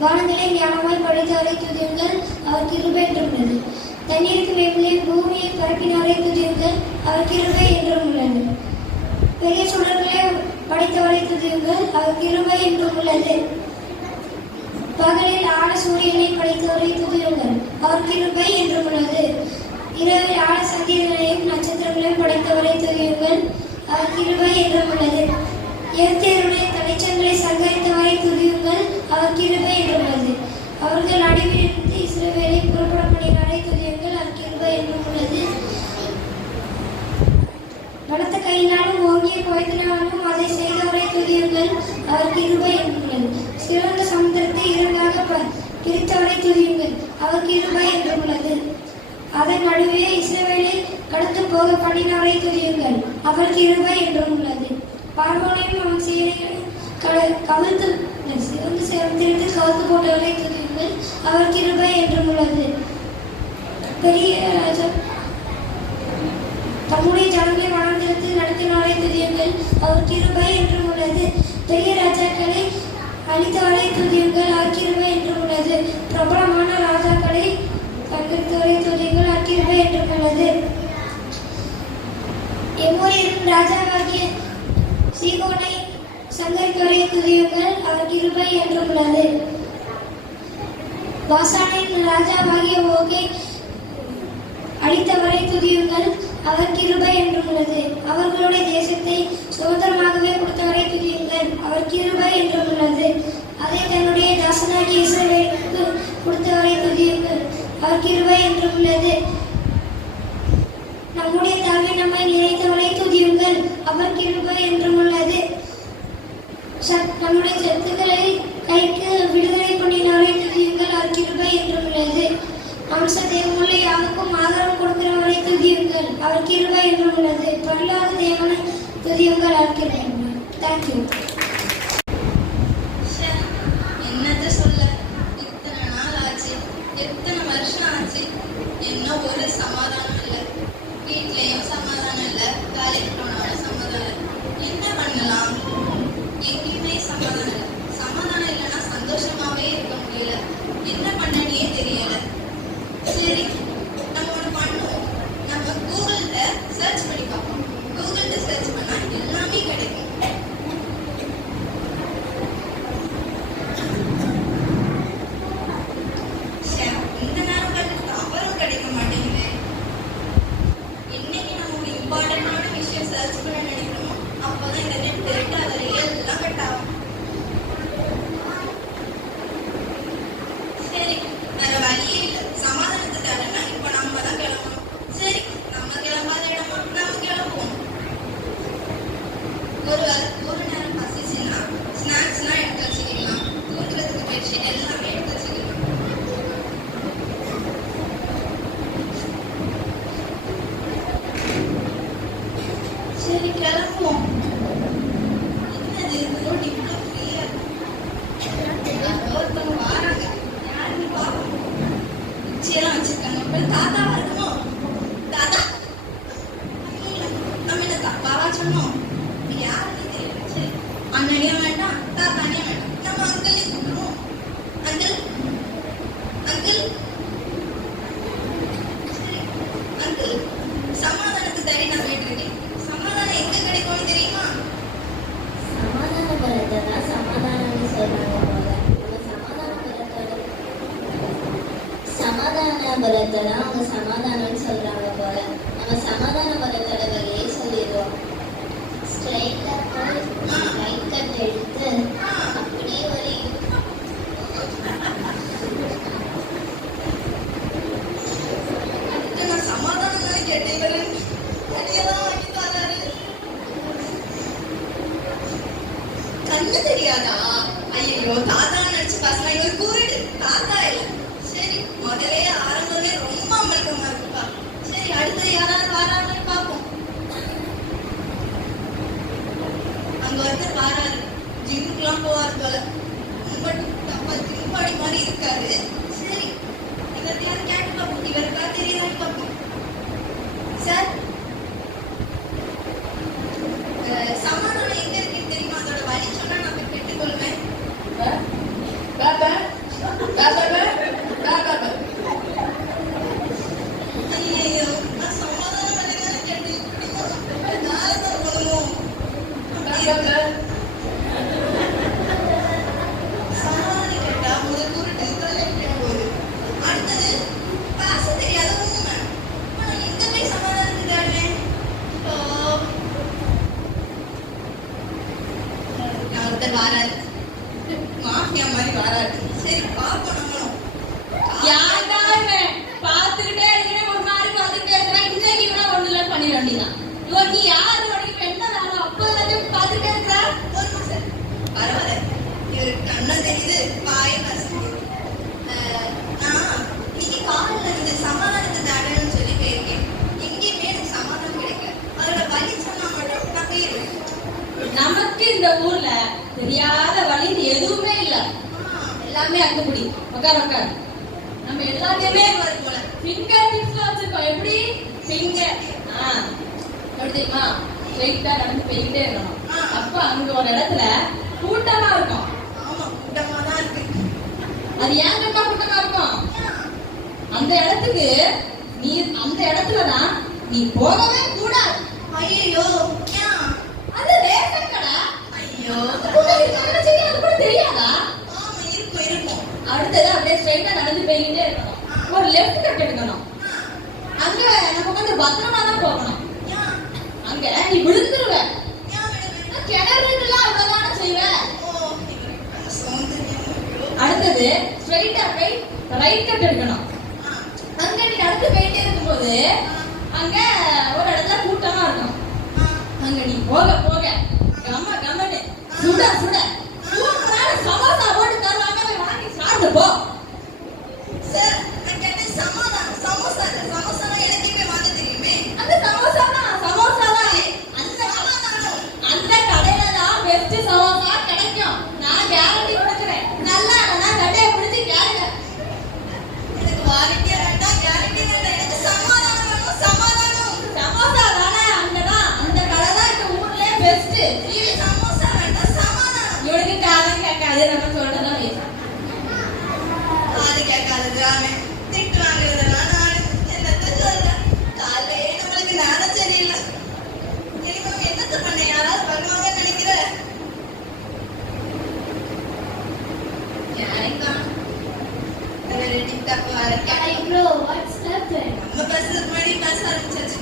வானங்களை ஞானமாய் படைத்தவரை துதியுங்கள், அவர் கிருபை என்றுள்ளது. தண்ணீருக்கு மேலே பூமியை பரப்பினாரை துதியுங்கள், அவர் கிருபை என்றும் உள்ளது. பெரிய சுடர்களை படைத்தவரை துதியுங்கள், அவர் கிருபை என்றும் உள்ளது. பகலில் ஆட சூரியனை படைத்தவரை துதியுங்கள், அவர் கிருபை என்றும் உள்ளது. இரவில் ஆட சந்திரங்களையும் நட்சத்திரங்களையும் படைத்தவரை துதியுங்கள், அவர் கிருபை என்றும் உள்ளது. எர்த்தேருடைய தலைச்சங்களை சங்கரித்தவரை துதியுங்கள், அவர் கிருபை என்றுள்ளது. அவர்கள் நடுவிலிருந்து இஸ்ரவேலை புறப்பட பண்ணினாரை துதியுங்கள், அவர் கிருபை என்றும் உள்ளது. பலத்த கையினாலும் ஓங்கிய கோயத்தினாலும் அதை செய்தவரை துதியுங்கள், அவர் கிருபை என்றுள்ளது. சிறந்த சமுத்திரத்தை இரண்டாக பிரித்தவரை துதியுங்கள், அவர் கிருபை என்றுள்ளது. அதன் நடுவே இஸ்ரவேலை கடந்து போக பண்ணினாரை துதியுங்கள், அவர் கிருபை என்றும் உள்ளது. பார்வோனையும் அவன் சேனைகளையும் கவிழ்த்து சிறந்து சேர்ந்திருந்து கவுத்து போட்டவரை துதியுங்கள், அவர் கிருபை என்றும் உள்ளது. பெரிய ராஜா தம்முடைய ஜனங்களை வளர்ந்திருந்து நடத்தினாரை துதியுங்கள், அவர் கிருபை என்றும் உள்ளது. பெரிய ராஜாக்களை அழித்தவரை துதியுங்கள், அவர் கிருபை என்றும் உள்ளது. பிரபலமான ராஜாக்களை தங்கிருத்தவரை துதியுங்கள், அவர் கிருபை என்றும் உள்ளது. எமோரியரின் ராஜாவாகிய சீகோனை சங்கரித்தவரை துதியுங்கள், அவர் கிருபை என்றும் உள்ளது. பாசானின் ராஜாவாகிய ஓகை அழித்தவரை துதியுங்கள், அவர் கிருபை என்றும் உள்ளது. அவர்களுடைய தேசத்தை சுதந்திரமாகவே கொடுத்தவரை துதியுங்கள், அவர் கிருபை என்றும் உள்ளது. அதை தன்னுடைய தாசனாகிய இஸ்ரவேலுக்கு கொடுத்தவரை துதியுங்கள், அவர் கிருபை என்றும் உள்ளது. நம்முடைய தாயை நம்மை நினைத்தவரை துதியுங்கள், அவர் கிருபை என்றும் உள்ளது. மாம்ச தேவனுள்ள யாருக்கும் ஆதாரம் கொடுக்கிறவரை துதியுங்கள். அவர் கிருபை என்று உள்ளது. பரலோக தேவனை துதியுங்கள். அவர் கிருபை. தேங்க்யூ. என்னத்த சொல்ல, இத்தனை நாள் ஆச்சு, எத்தனை வருஷம் ஆச்சு, என்ன ஒரு சமாதானம் இல்லை. வீட்லயும் சமாதானம் இல்லை, வேலைக்கு போனாலும் சமாதானம் இல்லை. என்ன பண்ணலாம்? எங்கேயுமே சமாதானம் இல்லை. சமாதானம் இல்லைன்னா சந்தோஷமாவே இருக்க முடியல. என்ன பண்ணனே தெரியல. சரி, நம்ம ஒன்று பண்ணுவோம். நம்ம கூகுள்ல சர்ச் பண்ணி பார்ப்போம். கூகுள்ல சர்ச் பண்ணா எல்லாமே கிடைக்கும். இந்த நேரம் அப்புறம் கிடைக்க மாட்டேங்குது. இன்னைக்கு நம்ம ஒரு இம்பார்ட்டன்டான விஷயம் சர்ச் பண்ண நினைக்கிறோமோ அப்போதான் இந்த நெட் டேட்டா அதில் எல்லாம் கட் ஆகும். சரி, வேற வழியே இல்லை. சமாதானத்துக்காரனா இப்போ நம்ம தான் கிளம்பணும். சரி, நம்ம கிளம்பாத இடமா நம்ம கிளம்புவோம். ஒரு நேரம் பசிச்சுன்னா ஸ்நாக்ஸ்லாம் எடுத்து வச்சுக்கலாம். தூங்குறதுக்கு பெட்ஷீட் எல்லாமே எடுத்து வச்சுக்கலாம். சரி, கிளம்புவோம். என்னது ரோட் இவ்வளோ ஃப்ரீயா இருக்கு? ஒருத்தவங்க வராங்க. யாருன்னு பார்ப்போம். குச்சியெல்லாம் வச்சிருக்காங்க. அப்புறம் தாத்தாவா இருக்குமோ? தாத்தா, நம்ம என்ன தப்பாவா சொன்னோம்? யாருன்னு தெரியல. சரி, அண்ணனையும் வேண்டாம், தாத்தானையும் வேண்டாம், நம்ம அங்கிளையும் கூப்பிடுவோம். Uncle, uncle. சரி, அங்கிள், சமாதானத்தை தேடி நான் போயிட்டு இருக்கேன். சமாதானம் எங்க கிடைக்கும்னு தெரியுமா? சமாதான பலத்தை தான் சமாதானம்னு சொல்றாங்க போல. சமாதான பலத்தை தான் அவங்க சமாதானம்னு சொல்றாங்க போல. நம்ம சமாதான பலத்தோட வழியே சொல்லிடுவோம். ஸ்ட்ரைட்டா போய் ரைட் கட் எடுத்து அப்படியே ஒரு நான் சமாதானம் தானே கேட்டேன். இவரு தனியெல்லாம் வாங்கி தராரு. கண்ணு தெரியாதா? ஐயோ, தாத்தா நினைச்சு பசங்க இவர் கூறிட்டு தாத்தா இல்ல. சரி, முதலே ஆரம்பமே ரொம்ப அமர்க்கமா இருக்குப்பா. சரி, அடுத்து யாராவது வராங்கன்னு பார்ப்போம். அங்க ஒருத்தர் வராரு. ஜிம்க்குலாம் போவார் போல. ரொம்ப தப்பா ஜிம் பாடி மாதிரி இருக்காரு. சரி, இவருக்கு யாரும் கேட்டு பார்ப்போம். இவருக்கா தெரியுதான்னு பார்ப்போம். சார், சமாதானம் எங்க இருக்குன்னு தெரியுமா? அதோட வழி சொன்னா நான் போய் பெற்றுக்கொள்வேன். ஐயோ, நான் சமாதானம் வழிதானே கேட்டேன். இப்படி நான் தான் போகணும். சமாதானம் கேட்டா முதல் கூறிட்டு போகுது. அடுத்தது பேச தெரியாத உண்மை. நான் எங்க போய் சமாதானத்தை தேடுவேன்? ஒருத்தர் வாராரு. மாஃபியா மாதிரி வாராரு. சரி, பார்ப்போம். நம்மளும் யாருடா இவன்? பார்த்துக்கிட்டே இருக்கிறேன், ஒரு மாதிரி பார்த்துக்கிட்டே இருக்கிறேன். இன்னைக்கு இவனா ஒண்ணு இல்ல பண்ணிட வேண்டியதான். இவன் நீ யாரு? உனக்கு என்ன வேணும்? அப்போதுல பார்த்துட்டே இருக்கிறா. ஒரு நிமிஷம். பரவாயில்ல, இவருக்கு கண்ணம் தெரியுது, வாய் பசங்க. நான் இன்னைக்கு காலையில இருந்து சமாதானத்தை தேடணும்னு சொல்லி போயிருக்கேன். எங்கேயுமே எனக்கு சமாதானம் கிடைக்கல. அதோட வழி சொன்னா மட்டும் நான் போயிருவேன். நமக்கு இந்த ஊர்ல தெரியாத வழி எதுவுமே இல்ல. எல்லாமே அங்குபடி. உட்கார் உட்கார். நம்ம எல்லாத்தையுமே போல ஃபிங்கர் டிப்ஸ்ல வச்சிருக்கோம். எப்படி ஃபிங்கர் எப்படி தெரியுமா? ஸ்ட்ரைட்டா நடந்து போய்கிட்டே இருக்கணும். அப்ப அங்க ஒரு இடத்துல கூட்டமா இருக்கும். ஆமா, கூட்டமா தான் இருக்கு. அது ஏன் கட்டா கூட்டமா இருக்கும்? அந்த இடத்துக்கு நீ அந்த இடத்துலதான் நீ போகவே கூடாது. ஐயோ, அது ரேஷன் கடை. ஐயோ, அது கூட தெரியாதா? ஆமா, இருக்கும். அடுத்தது அப்படியே ஸ்ட்ரைட்டா நடந்து போய்கிட்டே இருக்கணும். ஒரு லெஃப்ட் கட் எடுக்கணும். அங்க நம்ம கொஞ்சம் பத்திரமா தான் போகணும். அங்க நீ விழுந்துருவ. கிணறுலாம் அவ்வளவுதானே செய்வ. அடுத்தது ஸ்ட்ரைட்டா போய் ரைட் கட் எடுக்கணும். அங்க நீ நடந்து போயிட்டே இருக்கும்போது அங்க ஒரு இடத்துல கூட்டமா இருக்கும். அங்க நீ போக போக கம்மனு சுட சுட சமோசா போட்டு தருவாங்க. வாங்கி சாப்பிட்டு போ. சார், நான் கேட்டேன் சமாதானம். பெஸ்ட். இது சமோசா வேண்டாம், சமாதானம். இவனுக்கு காலம் கேட்காது, நம்ம சொல்றதான் வேணும். அது கேட்காதது அவன். திட்டு வாங்குறதெல்லாம் நானு. என்னத்த சொல்ல? காலையிலே நம்மளுக்கு நேரம் சரியில்லை. இனிமே என்னத்த பண்ண? யாராவது வருவாங்கன்னு நினைக்கிறேன். யாரையும் காணோம். வேற டிக்டாக் வர Hi bro, what's happened? நம்ம பேசுறதுக்கு முன்னாடி பேச ஆரம்பிச்சாச்சு.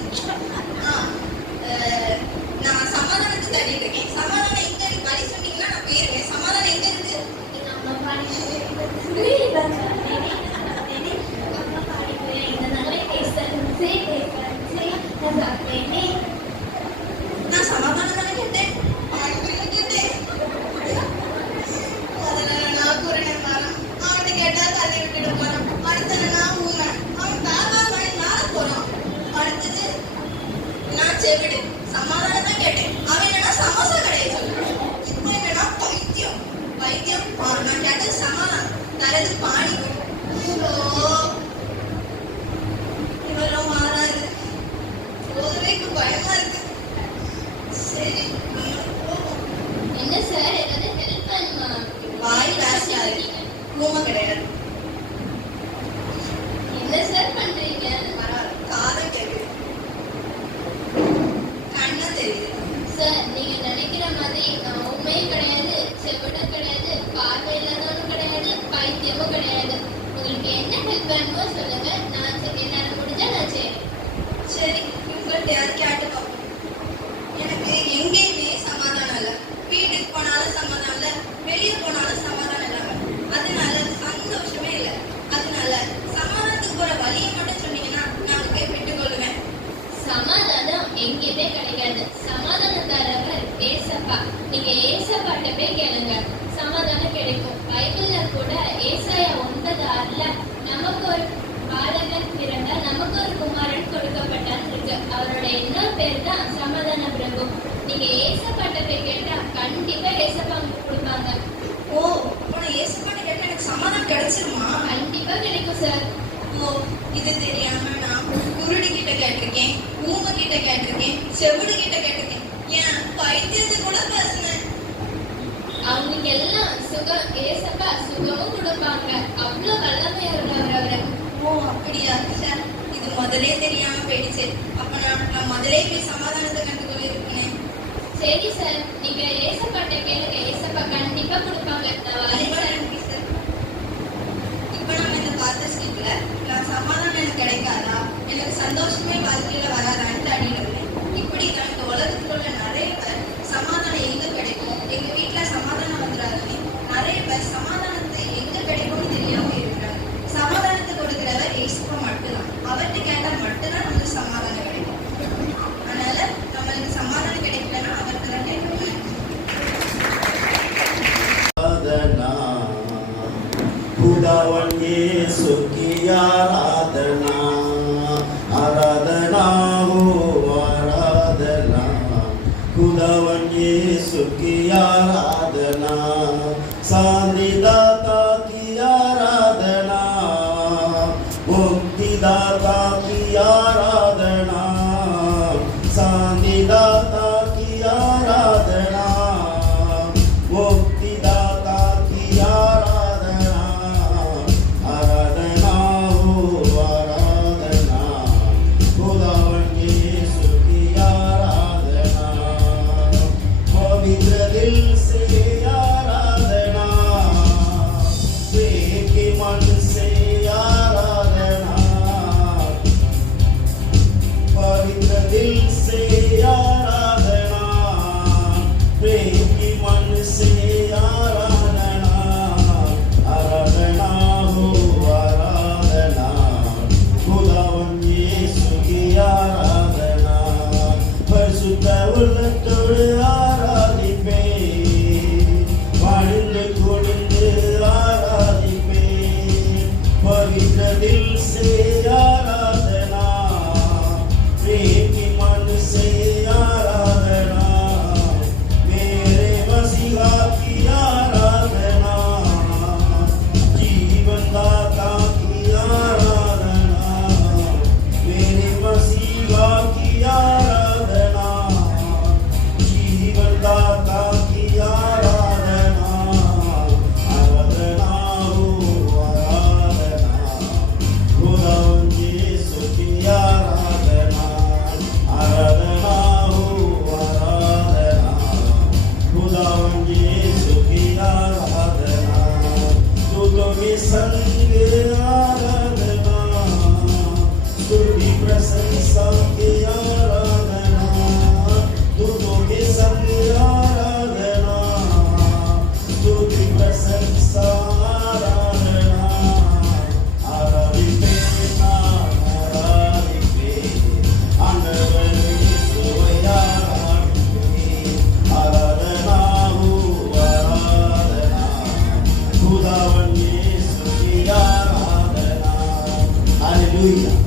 நான் சமாதானத்தை தேடிட்டு இருக்கேன். சமாதானம் எங்க இருக்கு? வழி சொன்னீங்கன்னா நான் போயிருவேன். சமாதானம் எங்க இருக்கு? நம்ம படிக்கிறேன். நம்ம படிக்கிறேன். இந்த நல்ல பேசுறேன். நான் சமாதானம் தானே கேட்டேன். வாழ்க்கையில கேட்டேன். முதல்ல நான் கூறினேன் மரம். அவன்கிட்ட கேட்டா தள்ளி விட்டுட்டு போறான். அடுத்தது நான் ஊறேன். அவன் வியாபாரம் பண்ணி மேல போறான். அடுத்தது நான் செவிடு. சமாதானம் தான் கேட்டேன். அவன் என்னன்னா சமோசா கடையை சொல்றான். இப்போ என்னன்னா பைத்தியம். பைத்தியம் நான் கேட்டது சமாதானம். தரது பானி. இவரும் மாறாது. போகவே இப்ப பயமா இருக்கு. சரி என்ன சார், ஏதாவது ஹெல்ப் பண்ணுமா? வாய் ராசியா இருக்கு. ஊமை கிடையாது. என்ன சார் பண்றீங்க? காதை கேட்குது. கண்ணா தெரியுது. சார், நீங்க நினைக்கிற மாதிரி நான் உண்மையும் கிடையாது, செவிடும் கிடையாது, பார்வை இல்லாதவனும் கிடையாது, பைத்தியமும் கிடையாது. உங்களுக்கு என்ன ஹெல்ப் வேணுமோ சொல்லுங்க, நான் என்னால முடிஞ்சா நான் செய்யறேன். சரி உங்கள்கிட்ட யாரு கேட்டு பார்ப்போம். எனக்கு எங்கேயுமே சமாதானம் இல்லை. வீட்டுக்கு போனாலும் சமாதானம் இல்லை, வெளியே போனாலும் சமாதானம் இல்லாம. அதனால சந்தோஷமே இல்லை. அதனால சமாதானத்துக்கு போற வழியை மட்டும் சொன்னீங்கன்னா நான் போய் விட்டுக்கொள்ளுவேன். சமாதானம் எங்கேயுமே கிடைக்காது. சமாதானம் தரவர் ஏசப்பா. நீங்க ஏசப்பாட்ட போய் கேளுங்க, சமாதானம் கிடைக்கும். பைபிள்ல கூட ஏசாயா 9:6 நமக்கு ஒரு பாலகன் பிறந்தால், நமக்கு ஒரு குமாரன் கொடுக்கப்பட்டான் இருக்கு. அவரோட இன்னொரு பேர் தான் சமாதான பிரபு. நீங்க ஏசப்பாட்ட போய் கேட்டா கண்டிப்பா ஏசப்பா கொடுப்பாங்க. ஓ, உன ஏசப்பாட்ட கேட்டா எனக்கு சமாதானம் கிடைச்சிருமா? கண்டிப்பா கிடைக்கும் சார். ஓ, இது தெரியாம நான் குருடி கிட்ட கேட்டிருக்கேன், ஊமை கிட்ட கேட்டிருக்கேன், செவிடு கிட்ட கேட்டிருக்கேன், ஏன் பைத்தியத்தை கூட பேசினேன். அவங்களுக்கு எல்லாம் சுகம், ஏசப்பா சுகமும் கொடுப்பாங்க. அவ்வளவு வல்லமையா உள்ளவர் அவரு. ஓ அப்படியா? சார் இது முதலே தெரியாம போயிடுச்சு. அப்ப நான் முதலே போய் சமாதானத்தை கண்டுகொள்ளிருப்பேன். சரி சார், நீங்க ஏசப்பாட்ட கேளுங்க, ஏசப்பா கண்டிப்பா கொடுப்பாங்க. நான் வரேன் சார். இப்ப நம்ம இந்த பார்த்த ஸ்கிட்ல நான் சமாதானம் எனக்கு கிடைக்காதா, எனக்கு சந்தோஷமே வாழ்க்கையில வராதான்னு அடிக்கிறேன். இப்படி எனக்கு உலகத்துல உள்ள நிறைய பேர் சமாதானம் எங்க கிடைக்கும், எங்க வீட்டுல சமாதானம் வந்துடாதுன்னு நிறைய பேர் சமாதானத்தை எங்க கிடைக்கும்னு தெரியாம இருக்கிறாங்க. சமாதானத்தை கொடுக்கிறவர் ஏசப்பா மட்டும்தான். அவர்கிட்ட கேட்டா மட்டும்தான் நமக்கு சமாதானம் கிடைக்கும். அதனால நம்மளுக்கு சமாதானம் கிடைக்கலன்னா அவர்கிட்ட தான் கேட்கணும். खुदावन यीशु की आराधना, आराधना हो आराधना, खुदावन यीशु की आराधना, शांतिदाता की आराधना, मुक्तिदाता की आराधना, शांतिदाता की आराधना, मुक्तिदाता की आराधना, आराधना हो आराधना, खुदावन यीशु की आराधना, पवित्र दिल से आराधना, प्रेम के मन से आराधना, पवित्र दिल से आराधना, प्रेम की मन से आराधना, आराधना हो आराधना, खुदावन यीशु की आराधना, परिशुद्ध உள்ளத்தோடு ஆராதிப்பேன், வாழ்ந்து கொண்டு ஆராதிப்பேன், पवित्र दिल से आराधना, प्रेम की मन से आराधना, मेरे मसीहा की Hallelujah.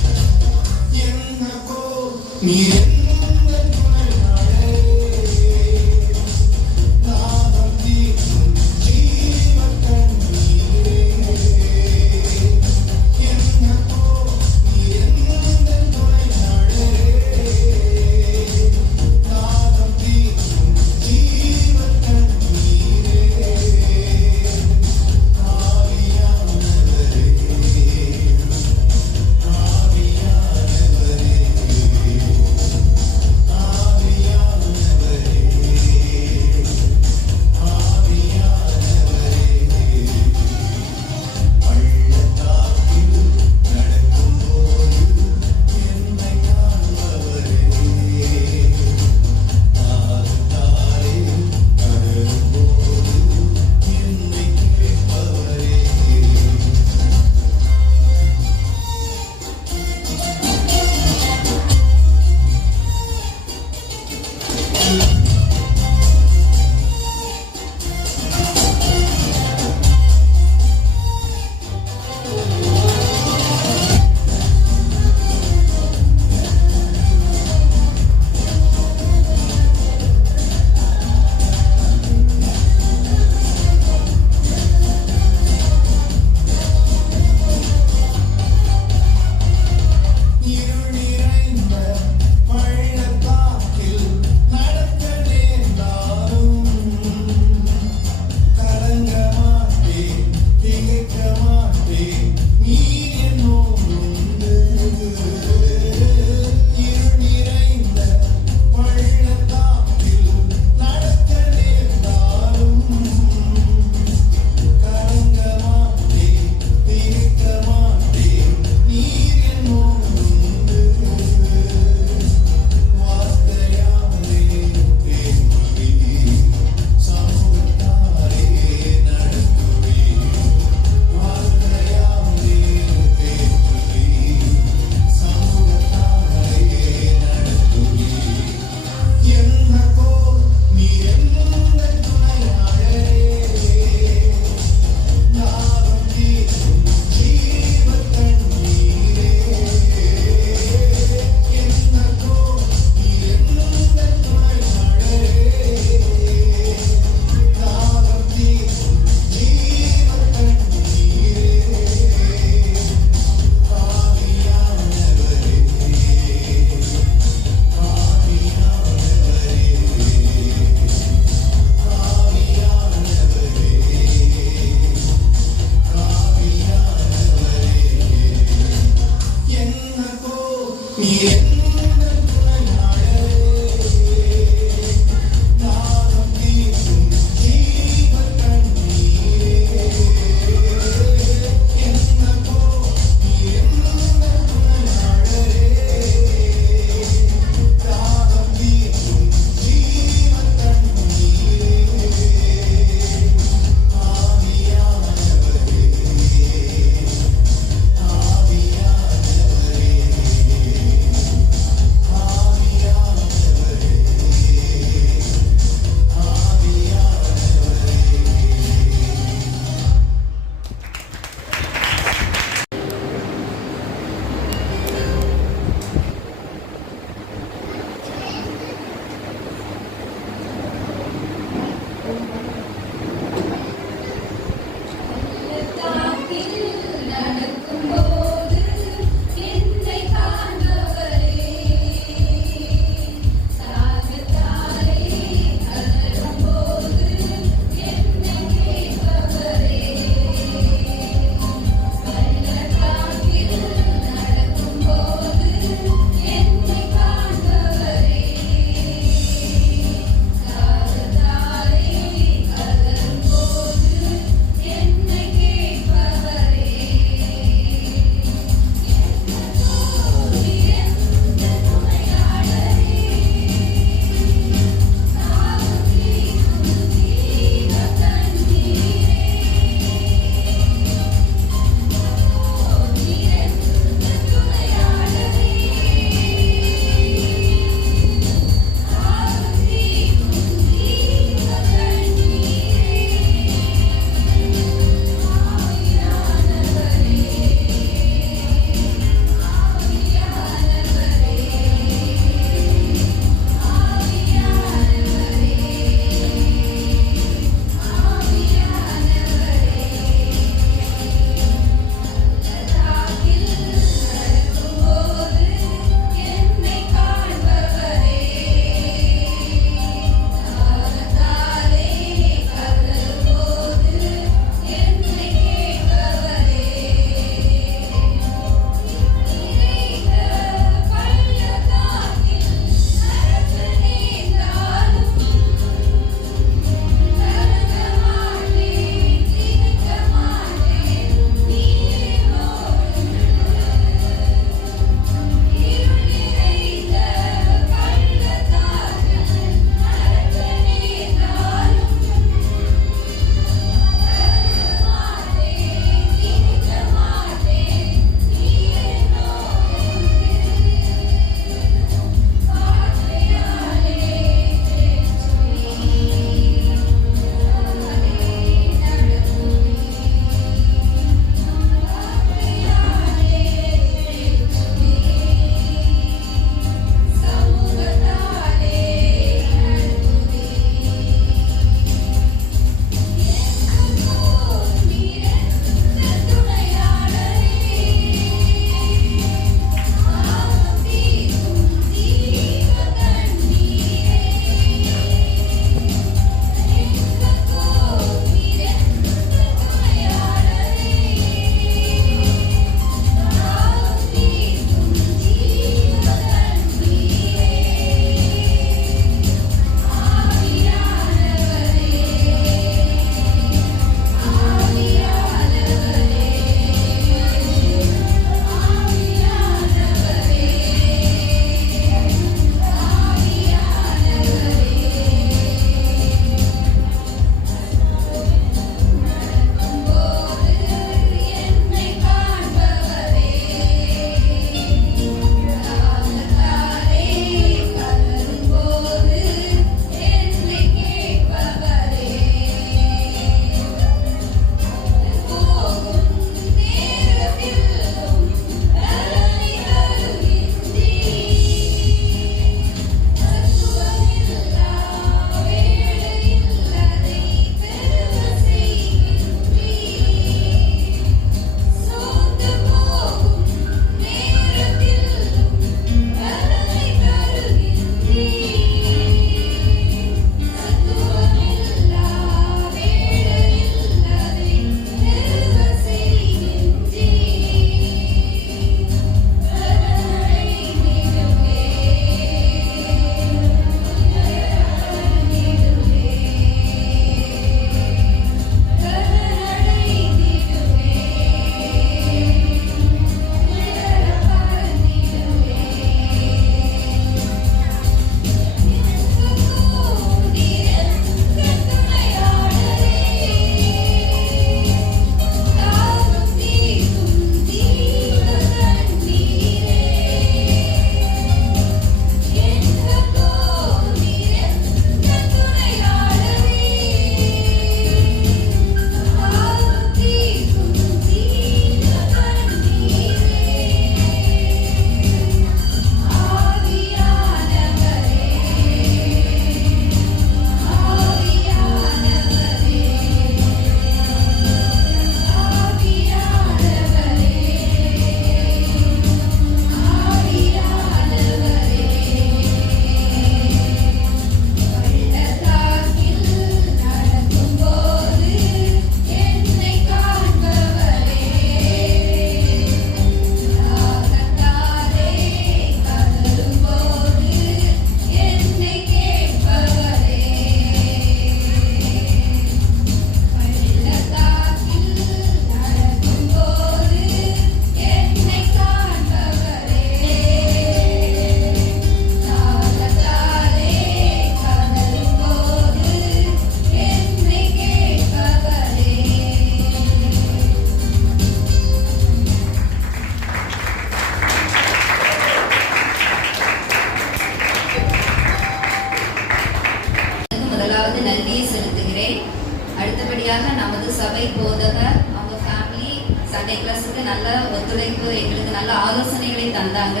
நல்ல ஒத்துழைப்பு, எங்களுக்கு நல்ல ஆலோசனைகளை தந்தாங்க.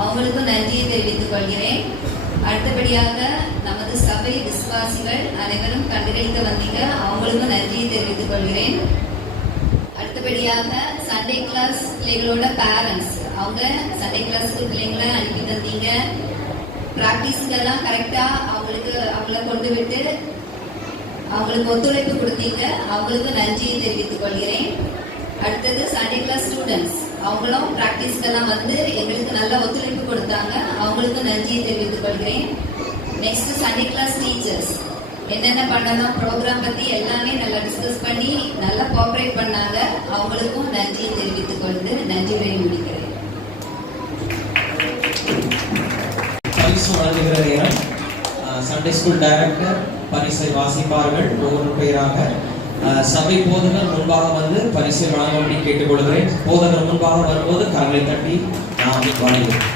அவங்களுக்கும் நன்றியை தெரிவித்துக் கொள்கிறேன். அடுத்தபடியாக நமது சபை விசுவாசிகள் அனைவரும் கண்டுகளிக்க வந்தீங்க, அவங்களுக்கும் நன்றியை தெரிவித்துக் கொள்கிறேன். அடுத்தபடியாக சண்டே கிளாஸ் பிள்ளைகளோட பேரண்ட்ஸ், அவங்க சண்டே கிளாஸுக்கு பிள்ளைங்களை அனுப்பி தந்தீங்க. ப்ராக்டிஸுக்கெல்லாம் கரெக்டாக அவங்கள கொண்டு விட்டு அவங்களுக்கு ஒத்துழைப்பு கொடுத்தீங்க, அவங்களுக்கு நன்றியை தெரிவித்துக் கொள்கிறேன். அடுத்தது சண்டே கிளாஸ் ஸ்டூடெண்ட்ஸ், அவங்களும் ப்ராக்டிஸ்க்கெல்லாம் வந்து எங்களுக்கு நல்ல ஒத்துழைப்பு கொடுத்தாங்க, அவங்களுக்கு நன்றியை தெரிவித்துக் கொள்கிறேன். நெக்ஸ்ட் சண்டே கிளாஸ் டீச்சர்ஸ், என்னென்ன பண்ணணும் ப்ரோக்ராம் பற்றி எல்லாமே நல்லா டிஸ்கஸ் பண்ணி நல்லா கோஆப்ரேட் பண்ணாங்க, அவங்களுக்கும் நன்றியை தெரிவித்துக் கொண்டு நன்றியை முடிக்கிறேன். பரிசு வழங்குகிற நேரம். சண்டே ஸ்கூல் டைரக்டர் பரிசை வாசிப்பார்கள். ஒவ்வொரு பெயராக சபை போதகர் முன்பாக வந்து பரிசை வழங்கும்படி கேட்டுக்கொள்கிறேன். போதகர் முன்பாக வரும்போது கரங்களை தட்டி நாம் வணங்குகிறோம்.